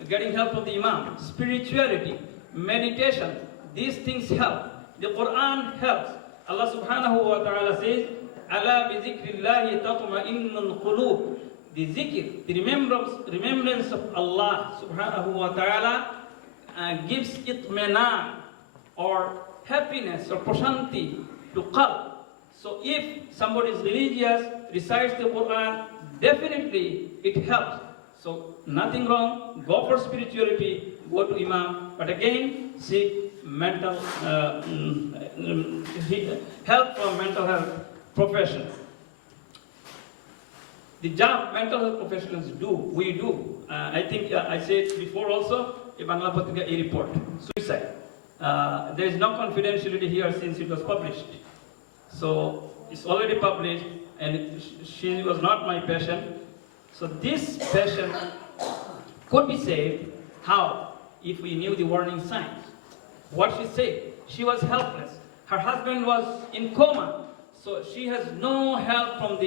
getting help from the imam. Spirituality, meditation, these things help. The Quran helps. Allah subhanahu wa ta'ala says, Ala bi zikrillahi tatma'innul qulub. The zikr, the remembrance of Allah subhanahu wa ta'ala gives itmenan or happiness or prashanti to qalb. So if somebody is religious, recites the Quran, definitely it helps. So nothing wrong, go for spirituality, go to imam, but again, seek mental help from mental health profession. The job mental health professionals do, we do. I think I said before also, a Bangla Patrika a report, suicide. There is no confidentiality here since it was published. So it's already published, and she was not my patient. So this patient could be saved. How? If we knew the warning signs. What she said, she was helpless. Her husband was in coma. So she has no help from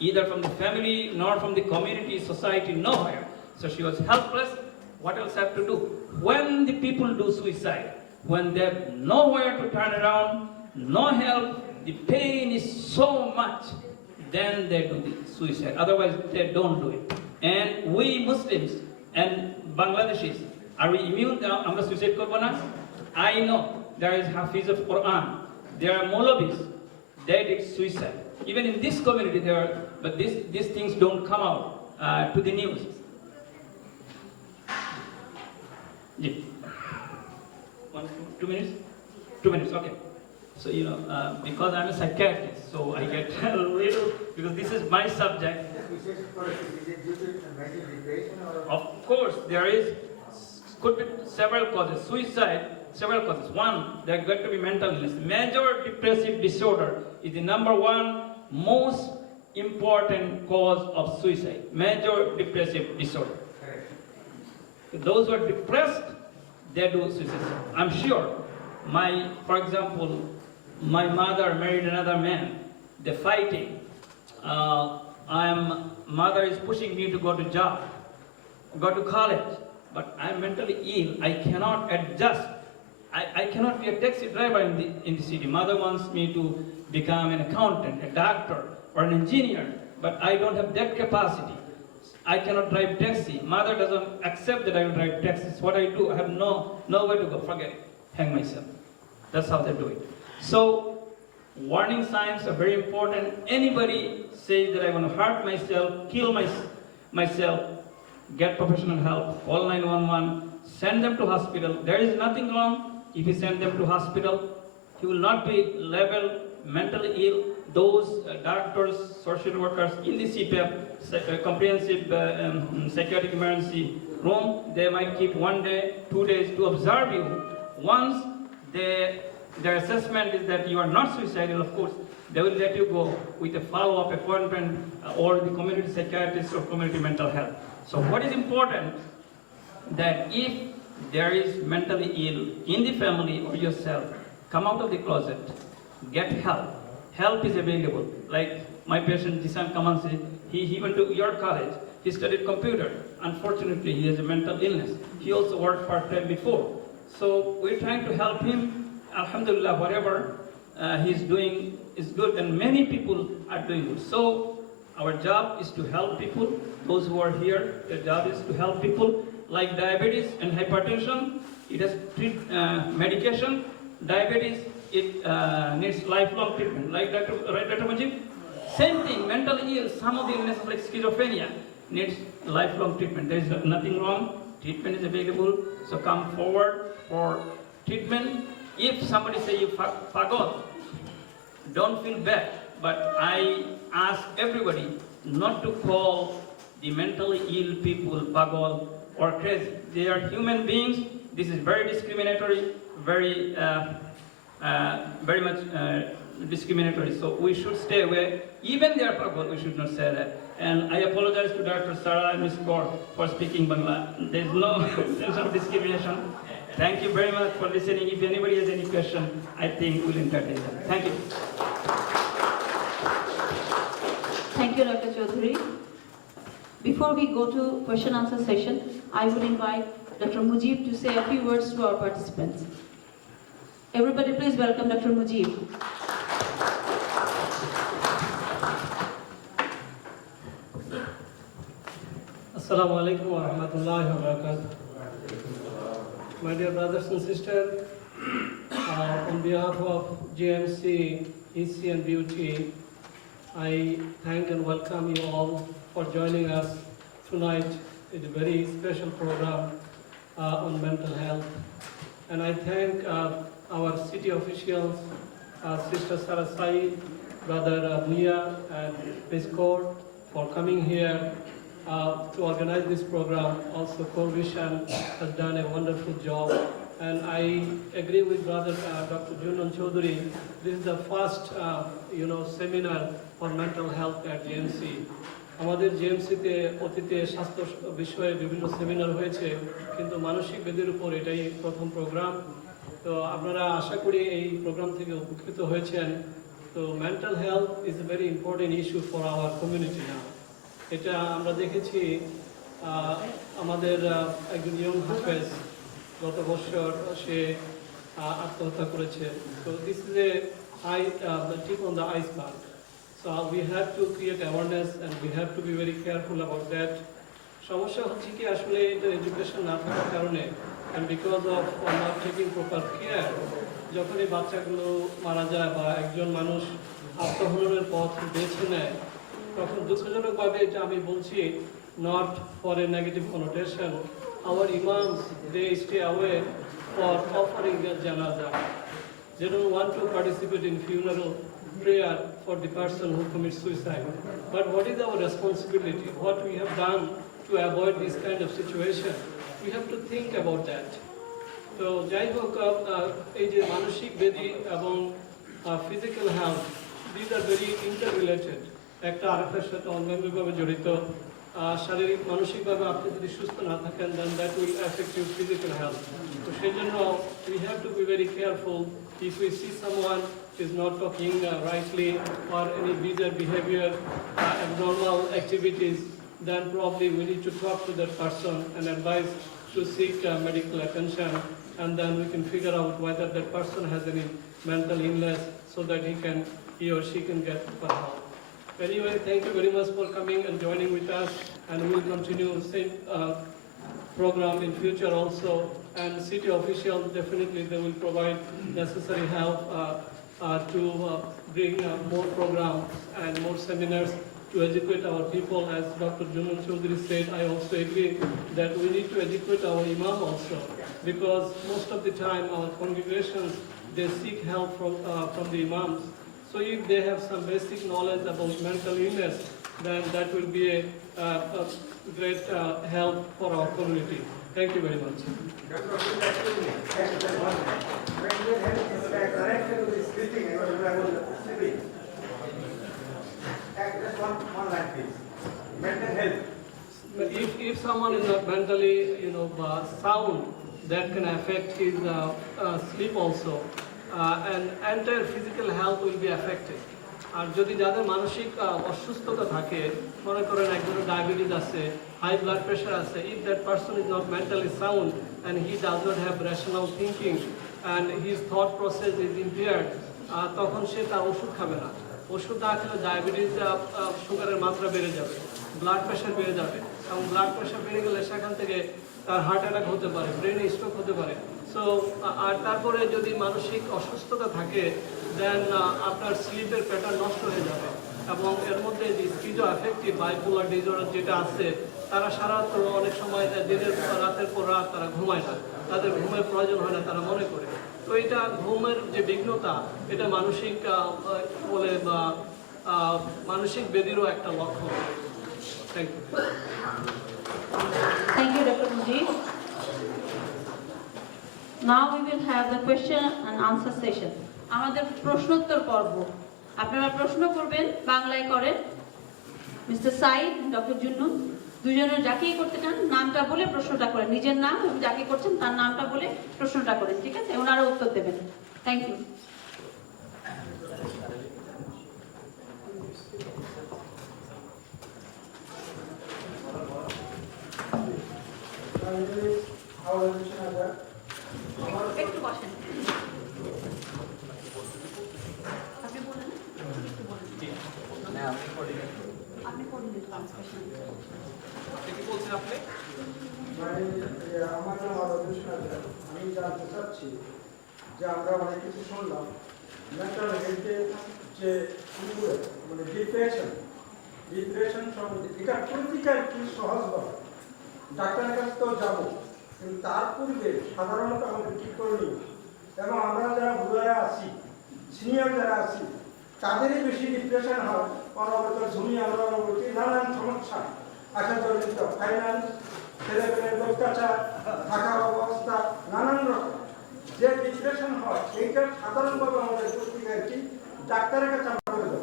either from the family, nor from the community, society, nowhere. So she was helpless. What else have to do? When the people do suicide, when they have nowhere to turn around, no help, the pain is so much, then they do the suicide. Otherwise, they don't do it. And we Muslims and Bangladeshis, are we immune? Amra suicide korbo na? I know there is Hafiz of Quran. There are Maulvis. They did suicide. Even in this community, there are, but these things don't come out to the news. Yeah. 2 minutes? 2 minutes, okay. So, because I'm a psychiatrist, so I get a little, because this is my subject. Of course, could be several causes. Suicide, several causes. One, there got to be mental illness. Major depressive disorder is the #1 most important cause of suicide. Major depressive disorder. Those who are depressed, they do suicide. I'm sure. For example, my mother married another man. They're fighting. Mother is pushing me to go to job, go to college, but I'm mentally ill. I cannot adjust. I cannot be a taxi driver in the city. Mother wants me to become an accountant, a doctor, or an engineer, but I don't have that capacity. I cannot drive taxi. Mother doesn't accept that I will drive taxis. What I do, I have nowhere to go. Forget it. Hang myself. That's how they do it. So, warning signs are very important. Anybody says that I want to hurt myself, kill myself, get professional help, call 911, send them to hospital. There is nothing wrong if you send them to hospital. He will not be labeled mentally ill. Those doctors, social workers in the CPAP, comprehensive psychiatric emergency room, they might keep 1 day, 2 days to observe you. Once their assessment is that you are not suicidal, of course, they will let you go with a follow-up appointment or the community psychiatrist or community mental health. So what is important, that if there is mentally ill in the family or yourself, come out of the closet, get help. Help is available. Like my patient Jisan Kamansi, he went to your college, he studied computer. Unfortunately, he has a mental illness. He also worked part-time before. So we're trying to help him. Alhamdulillah, whatever he's doing is good, and many people are doing good. So our job is to help people. Those who are here, their job is to help people. Like diabetes and hypertension, it has medication. Diabetes, it needs lifelong treatment. Like Dr. Majid? Same thing, mentally ill, some of the illnesses like schizophrenia needs lifelong treatment. There is nothing wrong Treatment is available, so come forward for treatment. If somebody say you forgot, don't feel bad, but I ask everybody not to call the mentally ill people pagal or crazy. They are human beings. This is very discriminatory, very much discriminatory. So we should stay away. Even they are pagal, we should not say that. And I apologize to Dr. Sarah and Ms. Kaur for speaking Bangla. There is no sense of discrimination. Thank you very much for listening. If anybody has any question, I think we'll entertain them. Thank you. Thank you, Dr. Chaudhary. Before we go to question answer session, I would invite Dr. Mujib to say a few words to our participants. Everybody please welcome Dr. Mujib. Assalamu alaikum wa rahmatullahi wa barakatuh. My dear brothers and sisters, on behalf of GMC, EC and BUT, I thank and welcome you all for joining us tonight in a very special program on mental health. And I thank our city officials, Sister Sarah Said, Brother Mia and Ms. Kaur for coming here to organize this program. Also, CoreVision has done a wonderful job. And I agree with Brother Dr. Junan Chaudhary. This is the first, seminar for mental health at GMC. আমাদের জিএমসিতে অতীতে স্বাস্থ্য বিষয়ে বিভিন্ন seminar হয়েছে, কিন্তু মানসিক ব্যাধির উপর এটাই প্রথম প্রোগ্রাম। তো আপনারা আশা করি এই প্রোগ্রাম থেকে উপকৃত হয়েছেন। তো mental health is a very important issue for our community now. এটা আমরা দেখেছি আমাদের একজন ইয়ং হাফেজ গত বছর সে আত্মহত্যা করেছে। তো this is a tip on the iceberg. So we have to create awareness and we have to be very careful about that. সমস্যা হচ্ছে কি আসলে এটা এডুকেশন না থাকার কারণে and because of not taking proper care, যখন এই বাচ্চাগুলো মারা যায় বা একজন মানুষ আত্মহননের পথ বেছে নেয়, তখন দুঃখজনকভাবে এটা আমি বলছি not for a negative connotation. Our imams, they stay away for offering their janazah. They don't want to participate in funeral prayer for the person who commits suicide. But what is our responsibility? What we have done to avoid this kind of situation? We have to think about that. So, যাই হোক, এই যে মানসিক ব্যাধি এবং physical health, these are very interrelated. একটা আরেকটার সাথে অঙ্গাঙ্গিভাবে জড়িত। শারীরিক মানসিকভাবে আপনি যদি সুস্থ না থাকেন, then that will affect your physical health. তো সেই জন্য we have to be very careful. If we see someone is not talking rightly or any bizarre behavior, abnormal activities, then probably we need to talk to that person and advise to seek medical attention, and then we can figure out whether that person has any mental illness so that he or she can get proper help. Anyway, thank you very much for coming and joining with us, and we will continue the same program in future also. And city officials, definitely they will provide necessary help to bring more programs and more seminars to educate our people. As Dr. Junan Chaudhary said, I also agree that we need to educate our imam also, because most of the time our congregations, they seek help from the imams. So if they have some basic knowledge about mental illness, then that will be a great help for our community. Thank you very much. Mental health. If someone is not mentally, sound, that can affect his sleep also, and entire physical health will be affected. আর যদি যাদের মানসিক অসুস্থতা থাকে, মনে করেন একজনের diabetes আছে, high blood pressure আছে, if that person is not mentally sound and he does not have rational thinking and his thought process is impaired, তখন সে তার ওষুধ খাবে না। ওষুধ না খেলে ডায়াবেটিস, সুগারের মাত্রা বেড়ে যাবে, ব্লাড প্রেশার বেড়ে যাবে, এবং ব্লাড প্রেশার বেড়ে গেলে সেখান থেকে তার হার্ট অ্যাটাক হতে পারে, ব্রেনে স্ট্রোক হতে পারে। সো আর তারপরে যদি মানসিক অসুস্থতা থাকে, দেন আপনার স্লিপের প্যাটার্ন নষ্ট হয়ে যাবে, এবং এর মধ্যে যে স্কিজো অ্যাফেক্টিভ বাইপোলার ডিসঅর্ডার যেটা আছে, তারা সারাত্র অনেক সময় দিনের রাতের পর রাত তারা ঘুমায় না, তাদের ঘুমের প্রয়োজন হয় না তারা মনে করে। তো এটা ঘুমের যে বিঘ্নতা, এটা মানসিক বলে বা মানসিক ব্যাধিরও একটা লক্ষণ। Thank you. Thank you, Dr. Mujib. Now we will have the question and answer session. আমাদের প্রশ্নোত্তর পর্ব। আপনারা প্রশ্ন করবেন, বাংলায় করেন। মিস্টার সাইদ, ডক্টর জুন্নুন, দুজনের যাকেই করতে চান নামটা বলে প্রশ্নটা করেন। নিজের নাম এবং যাকে করছেন তার নামটা বলে প্রশ্নটা করেন, ঠিক আছে? ওনারা উত্তর দেবেন। Thank you. একটু বসেন। আপনি বলেন। আপনি কোঅর্ডিনেট করেন স্পেশাল। কি বলছেন আপনি? আমার নাম আরবিশ নাজার। আমি জানতে চাচ্ছি যে আমরা অনেক কিছু শুনলাম মেন্টাল হেলথের যে মানে ডিপ্রেশন সম্বন্ধে এটা প্রতিকার কি সহজভাবে ডাক্তারের কাছে তো যাবো, কিন্তু তার পূর্বে সাধারণত আমাদের কি করণীয় এবং আমরা যারা বুড়ারা আছি, সিনিয়র যারা আছি, তাদেরই বেশি ডিপ্রেশন হয়। অনবরত ঝুমি, আমরা নানান সমস্যা আসা জড়িত, ফাইন্যান্স, ছেলেপেলের অত্যাচার, থাকার অবস্থা, নানান রকম যে ডিপ্রেশন হয়, এইটার সাধারণভাবে আমাদের প্রতিকার কি ডাক্তারের কাছে আমরা যাবো।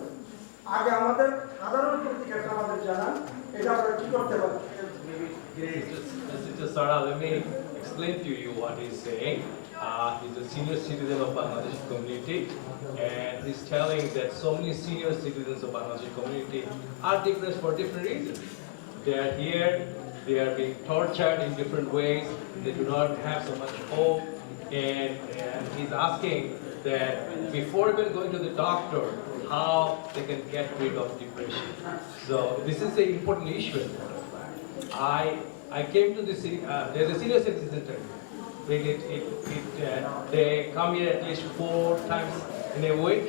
আগে আমাদের সাধারণ প্রতিকারটা আমাদের জানান, এটা আমরা কি করতে পারি। Mr. Sara, let me explain to you what he's saying. He's a senior citizen of Bangladesh community, and he's telling that so many senior citizens of Bangladesh community are depressed for different reasons. They are here, they are being tortured in different ways, they do not have so much hope, and he's asking that before even going to the doctor, how they can get rid of depression. So this is an important issue. I came to the there's a senior citizen center. They come here at least 4 times in a week,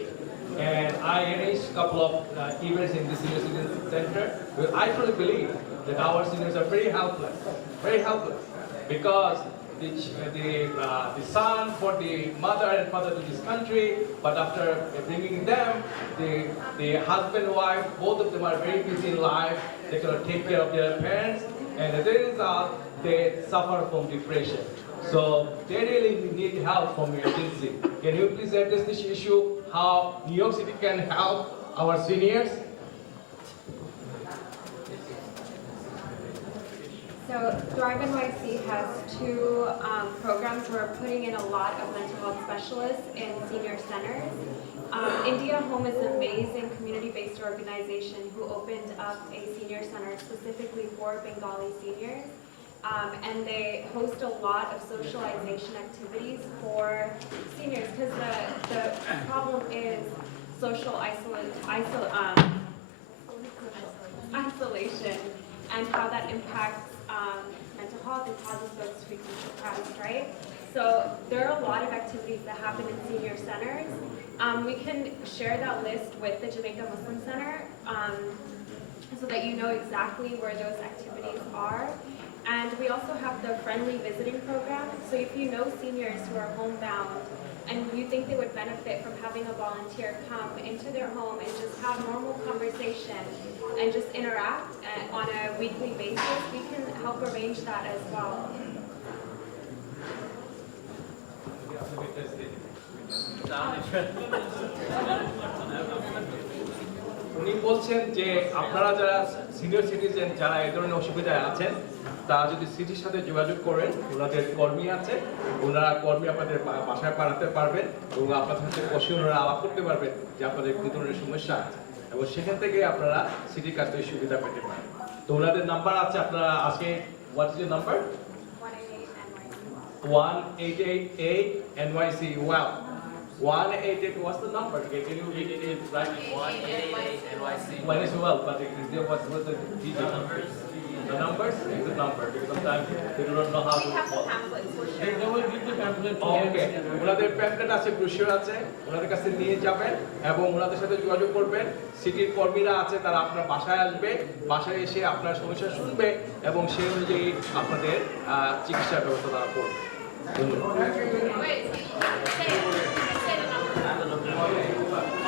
and I arranged a couple of events in the senior citizen center. I truly believe that our seniors are very helpless, because the son for the mother and father to this country, but after bringing them, the husband, wife, both of them are very busy in life. They cannot take care of their parents, and as a result, they suffer from depression. So they really need help from your agency. Can you please address this issue? How New York City can help our seniors? So Thrive NYC has 2 programs. We're putting in a lot of mental health specialists in senior centers. India Home is an amazing community-based organization who opened up a senior center specifically for Bengali seniors. And they host a lot of socialization activities for seniors, because the problem is social isolation and how that impacts mental health and causes folks to become depressed, right? So there are a lot of activities that happen in senior centers. We can share that list with the Jamaica Muslim Center so that you know exactly where those activities are. And we also have the friendly visiting program. So if you know seniors who are homebound and you think they would benefit from having a volunteer come into their home and just have normal conversation and just interact on a weekly basis, we can help arrange that as well. উনি বলছেন যে আপনারা যারা senior citizen যারা এই ধরনের অসুবিধায় আছেন, তারা যদি সিটির সাথে যোগাযোগ করেন, ওনাদের কর্মী আছে, ওনারা কর্মী আপনাদের বাসায় পাঠাতে পারবেন এবং আপনাদের সাথে বসে ওনারা আলাপ করতে পারবেন যে আপনাদের কি ধরনের সমস্যা আছে, এবং সেখান থেকে আপনারা সিটির কাছ থেকে সুবিধা পেতে পারেন। তো ওনাদের নাম্বার আছে, আপনারা আজকে what is your number? 1888 NYC. Wow. 188, what's the number? Okay, can you read it right? 188 NYC. Well, as well, but what's the detail? Numbers? The numbers, exit number, because sometimes they do not know how to. They will give the pamphlet to Okay, ওনাদের pamphlet আছে, brochure আছে, ওনাদের কাছে নিয়ে যাবেন এবং ওনাদের সাথে যোগাযোগ করবেন। সিটির কর্মীরা আছে, তারা আপনার বাসায় আসবে, বাসায় এসে আপনার সমস্যা শুনবে এবং সেই অনুযায়ী আপনাদের চিকিৎসার ব্যবস্থা তারা করবে।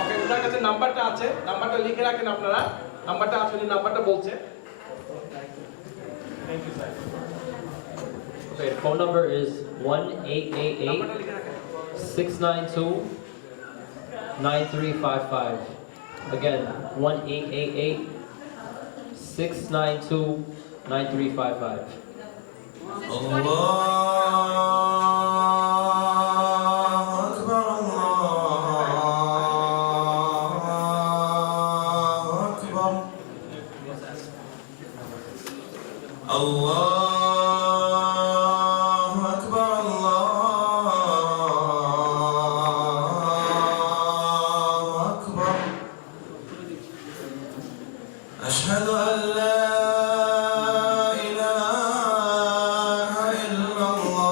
ওকে, ওনার কাছে নাম্বারটা আছে, নাম্বারটা লিখে রাখেন আপনারা। নাম্বারটা আছে, নাম্বারটা বলছে। Thank you, sir. Okay, the phone number is 1-888-692-9355. Again, 1-888-692-9355. أشهد أن لا إله إلا الله.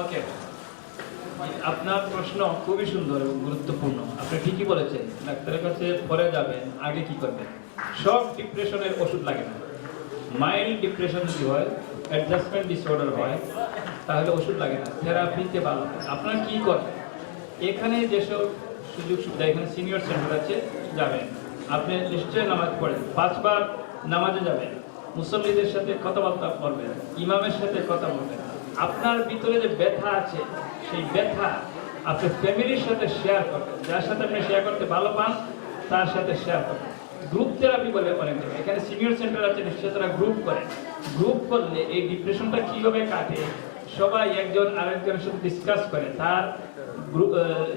ওকে, আপনার প্রশ্ন খুবই সুন্দর এবং গুরুত্বপূর্ণ। আপনি ঠিকই বলেছেন, ডাক্তারের কাছে পরে যাবেন, আগে কি করবেন? সব ডিপ্রেশনের ওষুধ লাগে না। মাইল্ড ডিপ্রেশন যদি হয়, অ্যাডজাস্টমেন্ট ডিসঅর্ডার হয়, তাহলে ওষুধ লাগে না, থেরাপিতে ভালো হয়। আপনার কি করবেন? এখানে যেসব সুযোগ সুবিধা, এখানে সিনিয়র সেন্টার আছে, যাবেন। আপনি নিশ্চয়ই নামাজ পড়েন, 5 বার নামাজে যাবেন, মুসল্লিদের সাথে কথাবার্তা বলবেন, ইমামের সাথে কথা বলবেন। আপনার ভিতরে যে ব্যথা আছে, সেই ব্যথা আপনি ফ্যামিলির সাথে শেয়ার করবেন। যার সাথে আপনি শেয়ার করতে ভালো পান, তার সাথে শেয়ার করবেন। গ্রুপ থেরাপি বলে অনেক জায়গায়, এখানে সিনিয়র সেন্টার আছে, নিশ্চয়ই তারা গ্রুপ করে। গ্রুপ করলে এই ডিপ্রেশনটা কীভাবে কাটে, সবাই একজন আরেকজনের সাথে ডিসকাস করে, তার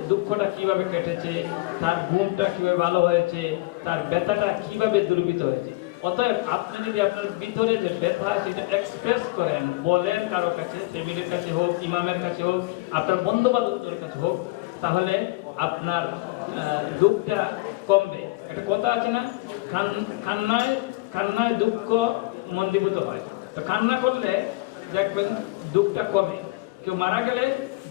দুঃখটা কিভাবে কেটেছে, তার ঘুমটা কিভাবে ভালো হয়েছে, তার ব্যথাটা কিভাবে দূরীভূত হয়েছে। অতএব আপনি যদি আপনার ভিতরে যে ব্যথা সেটা এক্সপ্রেস করেন, বলেন কারো কাছে, ফ্যামিলির কাছে হোক, ইমামের কাছে হোক, আপনার বন্ধু বান্ধবের কাছে হোক, তাহলে আপনার দুঃখটা কমবে। একটা কথা আছে না, কান্নায় দুঃখ মন্দীভূত হয়। তো কান্না করলে দেখবেন দুঃখটা কমে। কেউ মারা গেলে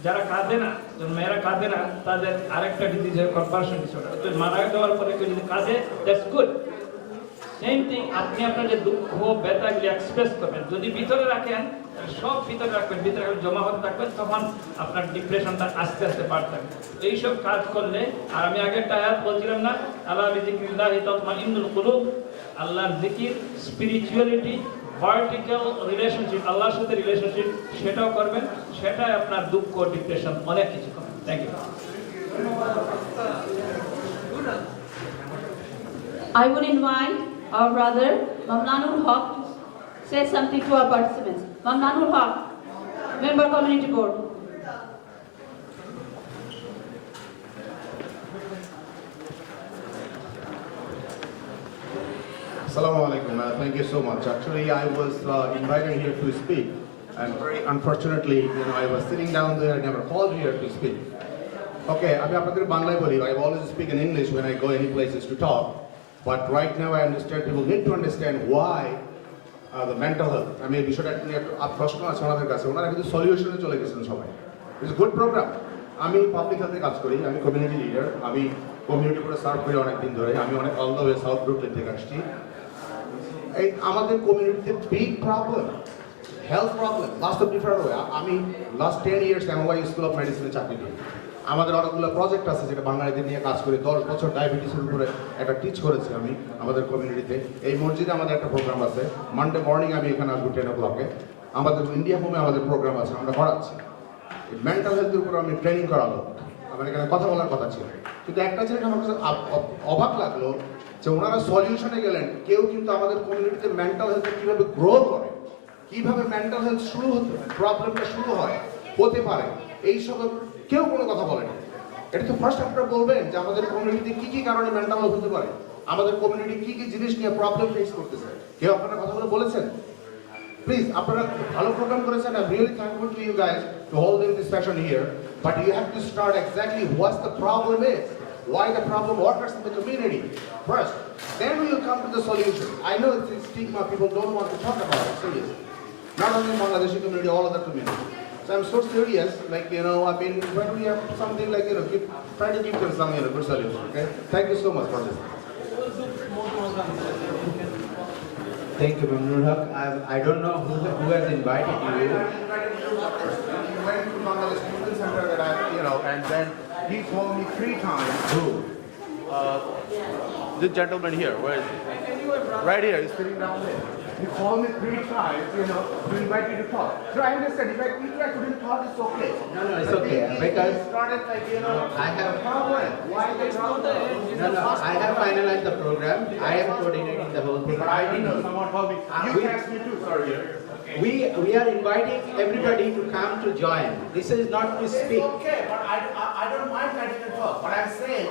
যারা কাঁদে না, মেয়েরা কাঁদে না, তাদের আরেকটা ডিজিজ হয় কনভার্সন ডিসঅর্ডার। তো মারা যাওয়ার পরে কেউ যদি কাঁদে, দ্যাটস গুড। সেম থিং, আপনি আপনার যে দুঃখ ব্যথাগুলি এক্সপ্রেস করবেন, যদি ভিতরে রাখেন, সব ভিতরে রাখবেন, ভিতরে জমা হতে থাকবেন, তখন আপনার ডিপ্রেশনটা আস্তে আস্তে বাড়তে থাকবে। এইসব কাজ করলে, আর আমি আগেরটা আয়াত বলছিলাম না, আল্লাহ বিযিকরিল্লাহি তাতমাইন্নুল কুলুব, আল্লাহর জিকির, স্পিরিচুয়ালিটি, ভার্টিক্যাল রিলেশনশিপ, আল্লাহর সাথে রিলেশনশিপ, সেটাও করবেন। সেটাই আপনার দুঃখ, ডিপ্রেশন অনেক কিছু করবেন। Thank you. I would invite our brother Mamnanul Haq to say something to our participants. Mamnanul Haq, Member Community Board. Assalamu alaikum. Thank you so much. Actually, I was invited here to speak, and very unfortunately, I was sitting down there. I never called here to speak. Okay, I always speak in English when I go any places to talk. But right now, I understand people need to understand why the mental health. I mean, we should have প্রশ্ন আছে ওনাদের কাছে, ওনারা কিন্তু সলিউশনে চলে গেছেন সবাই। It's good program. আমি পাবলিক হেলথে কাজ করি, আমি কমিউনিটি লিডার, আমি কমিউনিটি করে সার্ভ করি অনেকদিন ধরে। আমি অনেক all the way south Brooklyn থেকে আসছি। এই আমাদের কমিউনিটিতে big problem, health problem, last of different way. আমি last 10 years MY school of মেডিসিনে চাকরি করি। আমাদের অনেকগুলো প্রজেক্ট আছে যেটা বাঙালিদের নিয়ে কাজ করি। 10 বছর ডায়াবেটিসের উপরে একটা টিচ করেছি আমি আমাদের কমিউনিটিতে। এই মসজিদে আমাদের একটা প্রোগ্রাম আছে, মানডে মর্নিং আমি এখানে আসবো 10 o'clock। আমাদের ইন্ডিয়া হোমে আমাদের প্রোগ্রাম আছে, আমরা করাচ্ছি। মেন্টাল হেলথের উপরে আমি ট্রেনিং করাবো, আমার এখানে কথা বলার কথা ছিল। কিন্তু একটা জিনিস আমার কাছে অবাক লাগলো যে ওনারা সলিউশনে গেলেন, কেউ কিন্তু আমাদের কমিউনিটিতে মেন্টাল হেলথ কীভাবে গ্রো করে, কীভাবে মেন্টাল হেলথ শুরু হতে প্রবলেমটা শুরু হয়, হতে পারে, এইসব কেউ কোনো কথা বলেনি। এটা তো ফার্স্ট আপনারা বলবেন যে আমাদের কমিউনিটিতে কী কী কারণে মেন্টাল হেলথ হতে পারে, আমাদের কমিউনিটি কী কী জিনিস নিয়ে প্রবলেম ফেস করতেছে। কেউ আপনারা কথাগুলো বলেছেন? Please, আপনারা ভালো program করেছেন. I'm really thankful to you guys to holding this session here. But you have to start exactly what the problem is. Why the problem occurs in the community first. Then we will come to the solution. I know it's a stigma, people don't want to talk about it, seriously. Not only in Bangladeshi community, all other communities. So I'm so serious, like, you know, I mean, when we have something like, you know, try to give them some, you know, good solution, okay? Thank you so much for this. Thank you, Mamnoor Haq. I don't know who has invited you. We went to Bangladesh Student Center that I, you know, and then he called me 3 times. Who? This gentleman here, where is he? Right here, he's sitting down there. He called me 3 times, you know, to invite me to talk. So I understand, if I couldn't talk, it's okay. No, it's okay, because he started like, you know, I have problem. Why the problem? No, I have finalized the program. I am coordinating the whole thing. But I didn't know, someone told me. You asked me too, sorry. We are inviting everybody to come to join. This is not to speak. It's okay, but I don't mind that you can talk. But I'm saying,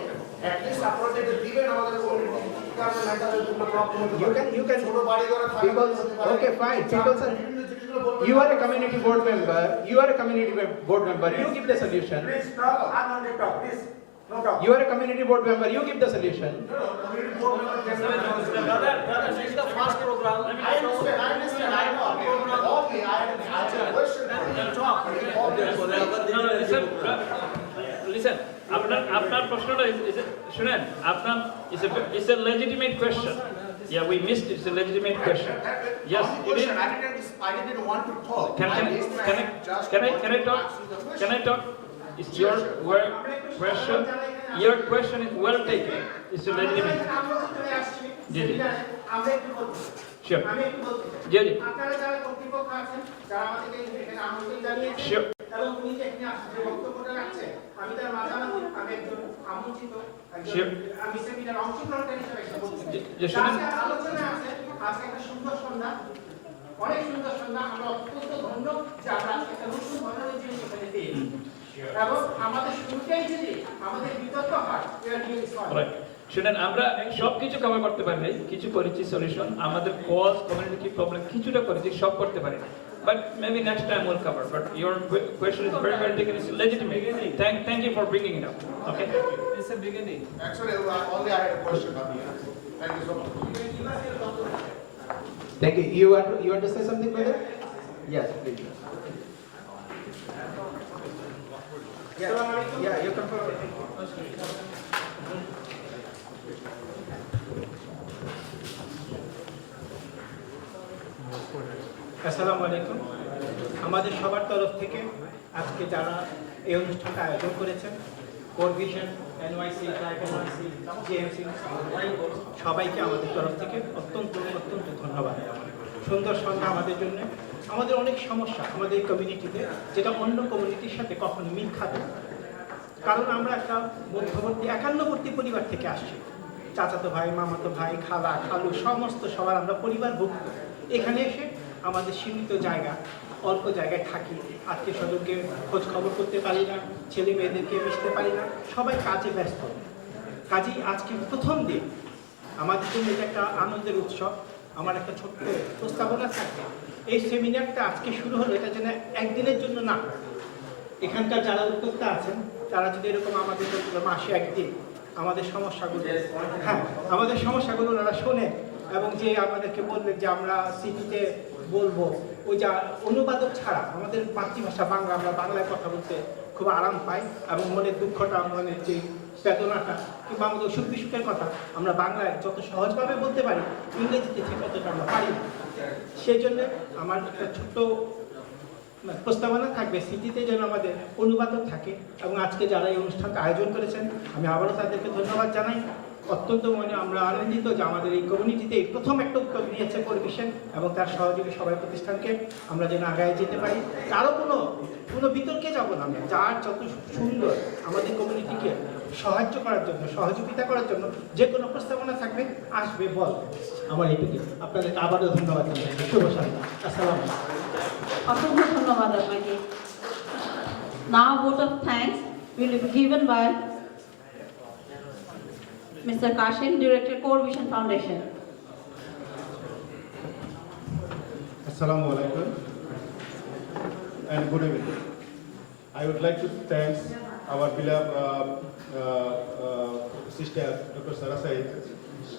at least approach it, even our community. You can, people, okay, fine. People say, you are a community board member, you give the solution. Please talk, I'm on the talk, please. No talk. You are a community board member, you give the solution. Community board member, Brother, this is the first program. I understand, I know. Okay, I have a question. Listen, আপনার প্রশ্নটা শুনেন, আপনার it's a legitimate question. Yeah, we missed it. It's a legitimate question. Yes, it is. I didn't want to talk. Can I talk? Can I talk? It's your question. Your question is well taken. It's a legitimate. Sure. আপনারা যারা কর্তৃপক্ষ আছেন, যারা আমাদেরকে এখানে আমন্ত্রণ জানিয়েছেন, Sure. এবং উনি যে এখানে আসছে, যে বক্তব্যটা রাখছেন, আমি তার মাঝামাঝি, আমি একজন আমন্ত্রিত, Sure. আমি সেমিনার অংশগ্রহণকারী হিসেবে এসে বলছি। যে শুনুন। আজকে আলোচনা আছে, আজকে একটা সুন্দর সন্ধ্যা, অনেক সুন্দর সন্ধ্যা, আমরা অত্যন্ত ধন্য যে আমরা আজকে একটা নতুন ধরনের জিনিস এখানে পেয়েছি। এবং আমাদের শুরুতেই যদি আমাদের বিতর্ক হয়, এটা নিয়ে Right. শুনেন, আমরা সবকিছু কভার করতে পারি নাই, কিছু করেছি সলিউশন, আমাদের কজ কমিউনিটি প্রবলেম কিছুটা করেছি, সব করতে পারি না। But maybe next time we'll cover. But your question is very well taken. It's legitimate. Thank you for bringing it up. Okay. It's a beginning. Actually, only I had a question. Thank you so much. Thank you. You want to say something, brother? Yes, please. Yeah, you come forward. আসসালামু আলাইকুম। আমাদের সবার তরফ থেকে আজকে যারা এই অনুষ্ঠানটা আয়োজন করেছেন, CoreVision, NYC, GMC, সবাইকে আমাদের তরফ থেকে অত্যন্ত ধন্যবাদ। সুন্দর সন্ধ্যা আমাদের জন্য। আমাদের অনেক সমস্যা আমাদের কমিউনিটিতে, যেটা অন্য কমিউনিটির সাথে কখনো মিল খাবে না। কারণ আমরা একটা মধ্যবর্তী একান্নবর্তী পরিবার থেকে আসছি। চাচাতো ভাই, মামাতো ভাই, খালা, খালু, সমস্ত সবার আমরা পরিবারভুক্ত। এখানে এসে আমাদের সীমিত জায়গা, অল্প জায়গায় থাকি, আত্মীয় স্বজনকে খোঁজ খবর করতে পারি না, ছেলে মেয়েদেরকে মিশতে পারি না, সবাই কাজে ব্যস্ত। কাজেই আজকে প্রথম দিন আমাদের জন্য এটা একটা আনন্দের উৎসব। আমার একটা ছোট্ট প্রস্তাবনা থাকে, এই সেমিনারটা আজকে শুরু হলো, এটা যেন একদিনের জন্য না। এখানকার যারা উদ্যোক্তা আছেন, তারা যদি এরকম আমাদের মাসে একদিন আমাদের সমস্যাগুলো ওনারা শোনেন এবং যে আমাদেরকে বলবেন যে আমরা সিটিতে বলবো, ওই যা অনুবাদক ছাড়া আমাদের মাতৃভাষা বাংলা, আমরা বাংলায় কথা বলতে খুব আরাম পাই এবং মনের দুঃখটা, মনের যে বেদনাটা কিংবা আমাদের অসুখ বিসুখের কথা আমরা বাংলায় যত সহজভাবে বলতে পারি, ইংরেজিতে ঠিক ততটা আমরা পারি না। সেই জন্য আমার একটা ছোট্ট প্রস্তাবনা থাকবে, সিটিতে যেন আমাদের অনুবাদক থাকে। এবং আজকে যারা এই অনুষ্ঠানটা আয়োজন করেছেন, আমি আবারও তাদেরকে ধন্যবাদ জানাই। অত্যন্ত আমরা আনন্দিত যে আমাদের এই কমিউনিটিতে প্রথম একটা উদ্যোগ নিয়েছে CoreVision এবং তার সহযোগী সবাই প্রতিষ্ঠানকে, আমরা যেন আগায় যেতে পারি। কারো কোনো বিতর্কে যাব না আমরা, যার যত সুন্দর আমাদের কমিউনিটিকে সাহায্য করার জন্য, সহযোগিতা করার জন্য যে কোনো প্রস্তাবনা থাকবে, আসবে, বল। আমার এইটুকু, আপনাদেরকে আবারও ধন্যবাদ জানাই। শুভ সন্ধ্যা, আসসালামু আলাইকুম। অসংখ্য ধন্যবাদ আপনাকে। Now vote of thanks will be given by Mr. Kashim, Director, CoreVision Foundation. Assalamu alaikum and good evening. I would like to thank our beloved sister, Dr. Sarah Said.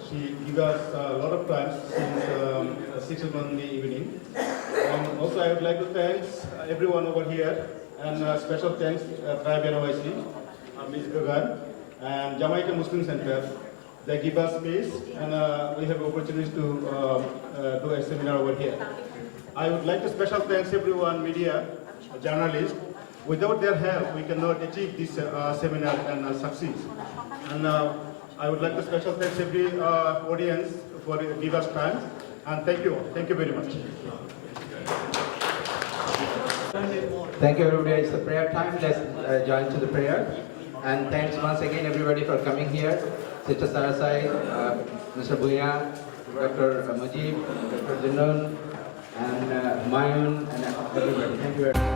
She gave us a lot of time since 6 o'clock in the evening. And also I would like to thank everyone over here, and special thanks Tribe NYC, Ms. Gagan, and Jamaica Muslim Center. They give us space, and we have opportunities to do a seminar over here. I would like to special thanks everyone, media, journalists. Without their help, we cannot achieve this seminar and succeed. And I would like to special thanks every audience for give us time. And thank you very much. Thank you, everybody. It's the prayer time. Let's join to the prayer. And thanks once again, everybody, for coming here. Sister Sarasai, Mr. Buya, Dr. Mujib, Dr. Zinun, and Mayun, and everybody. Thank you very much.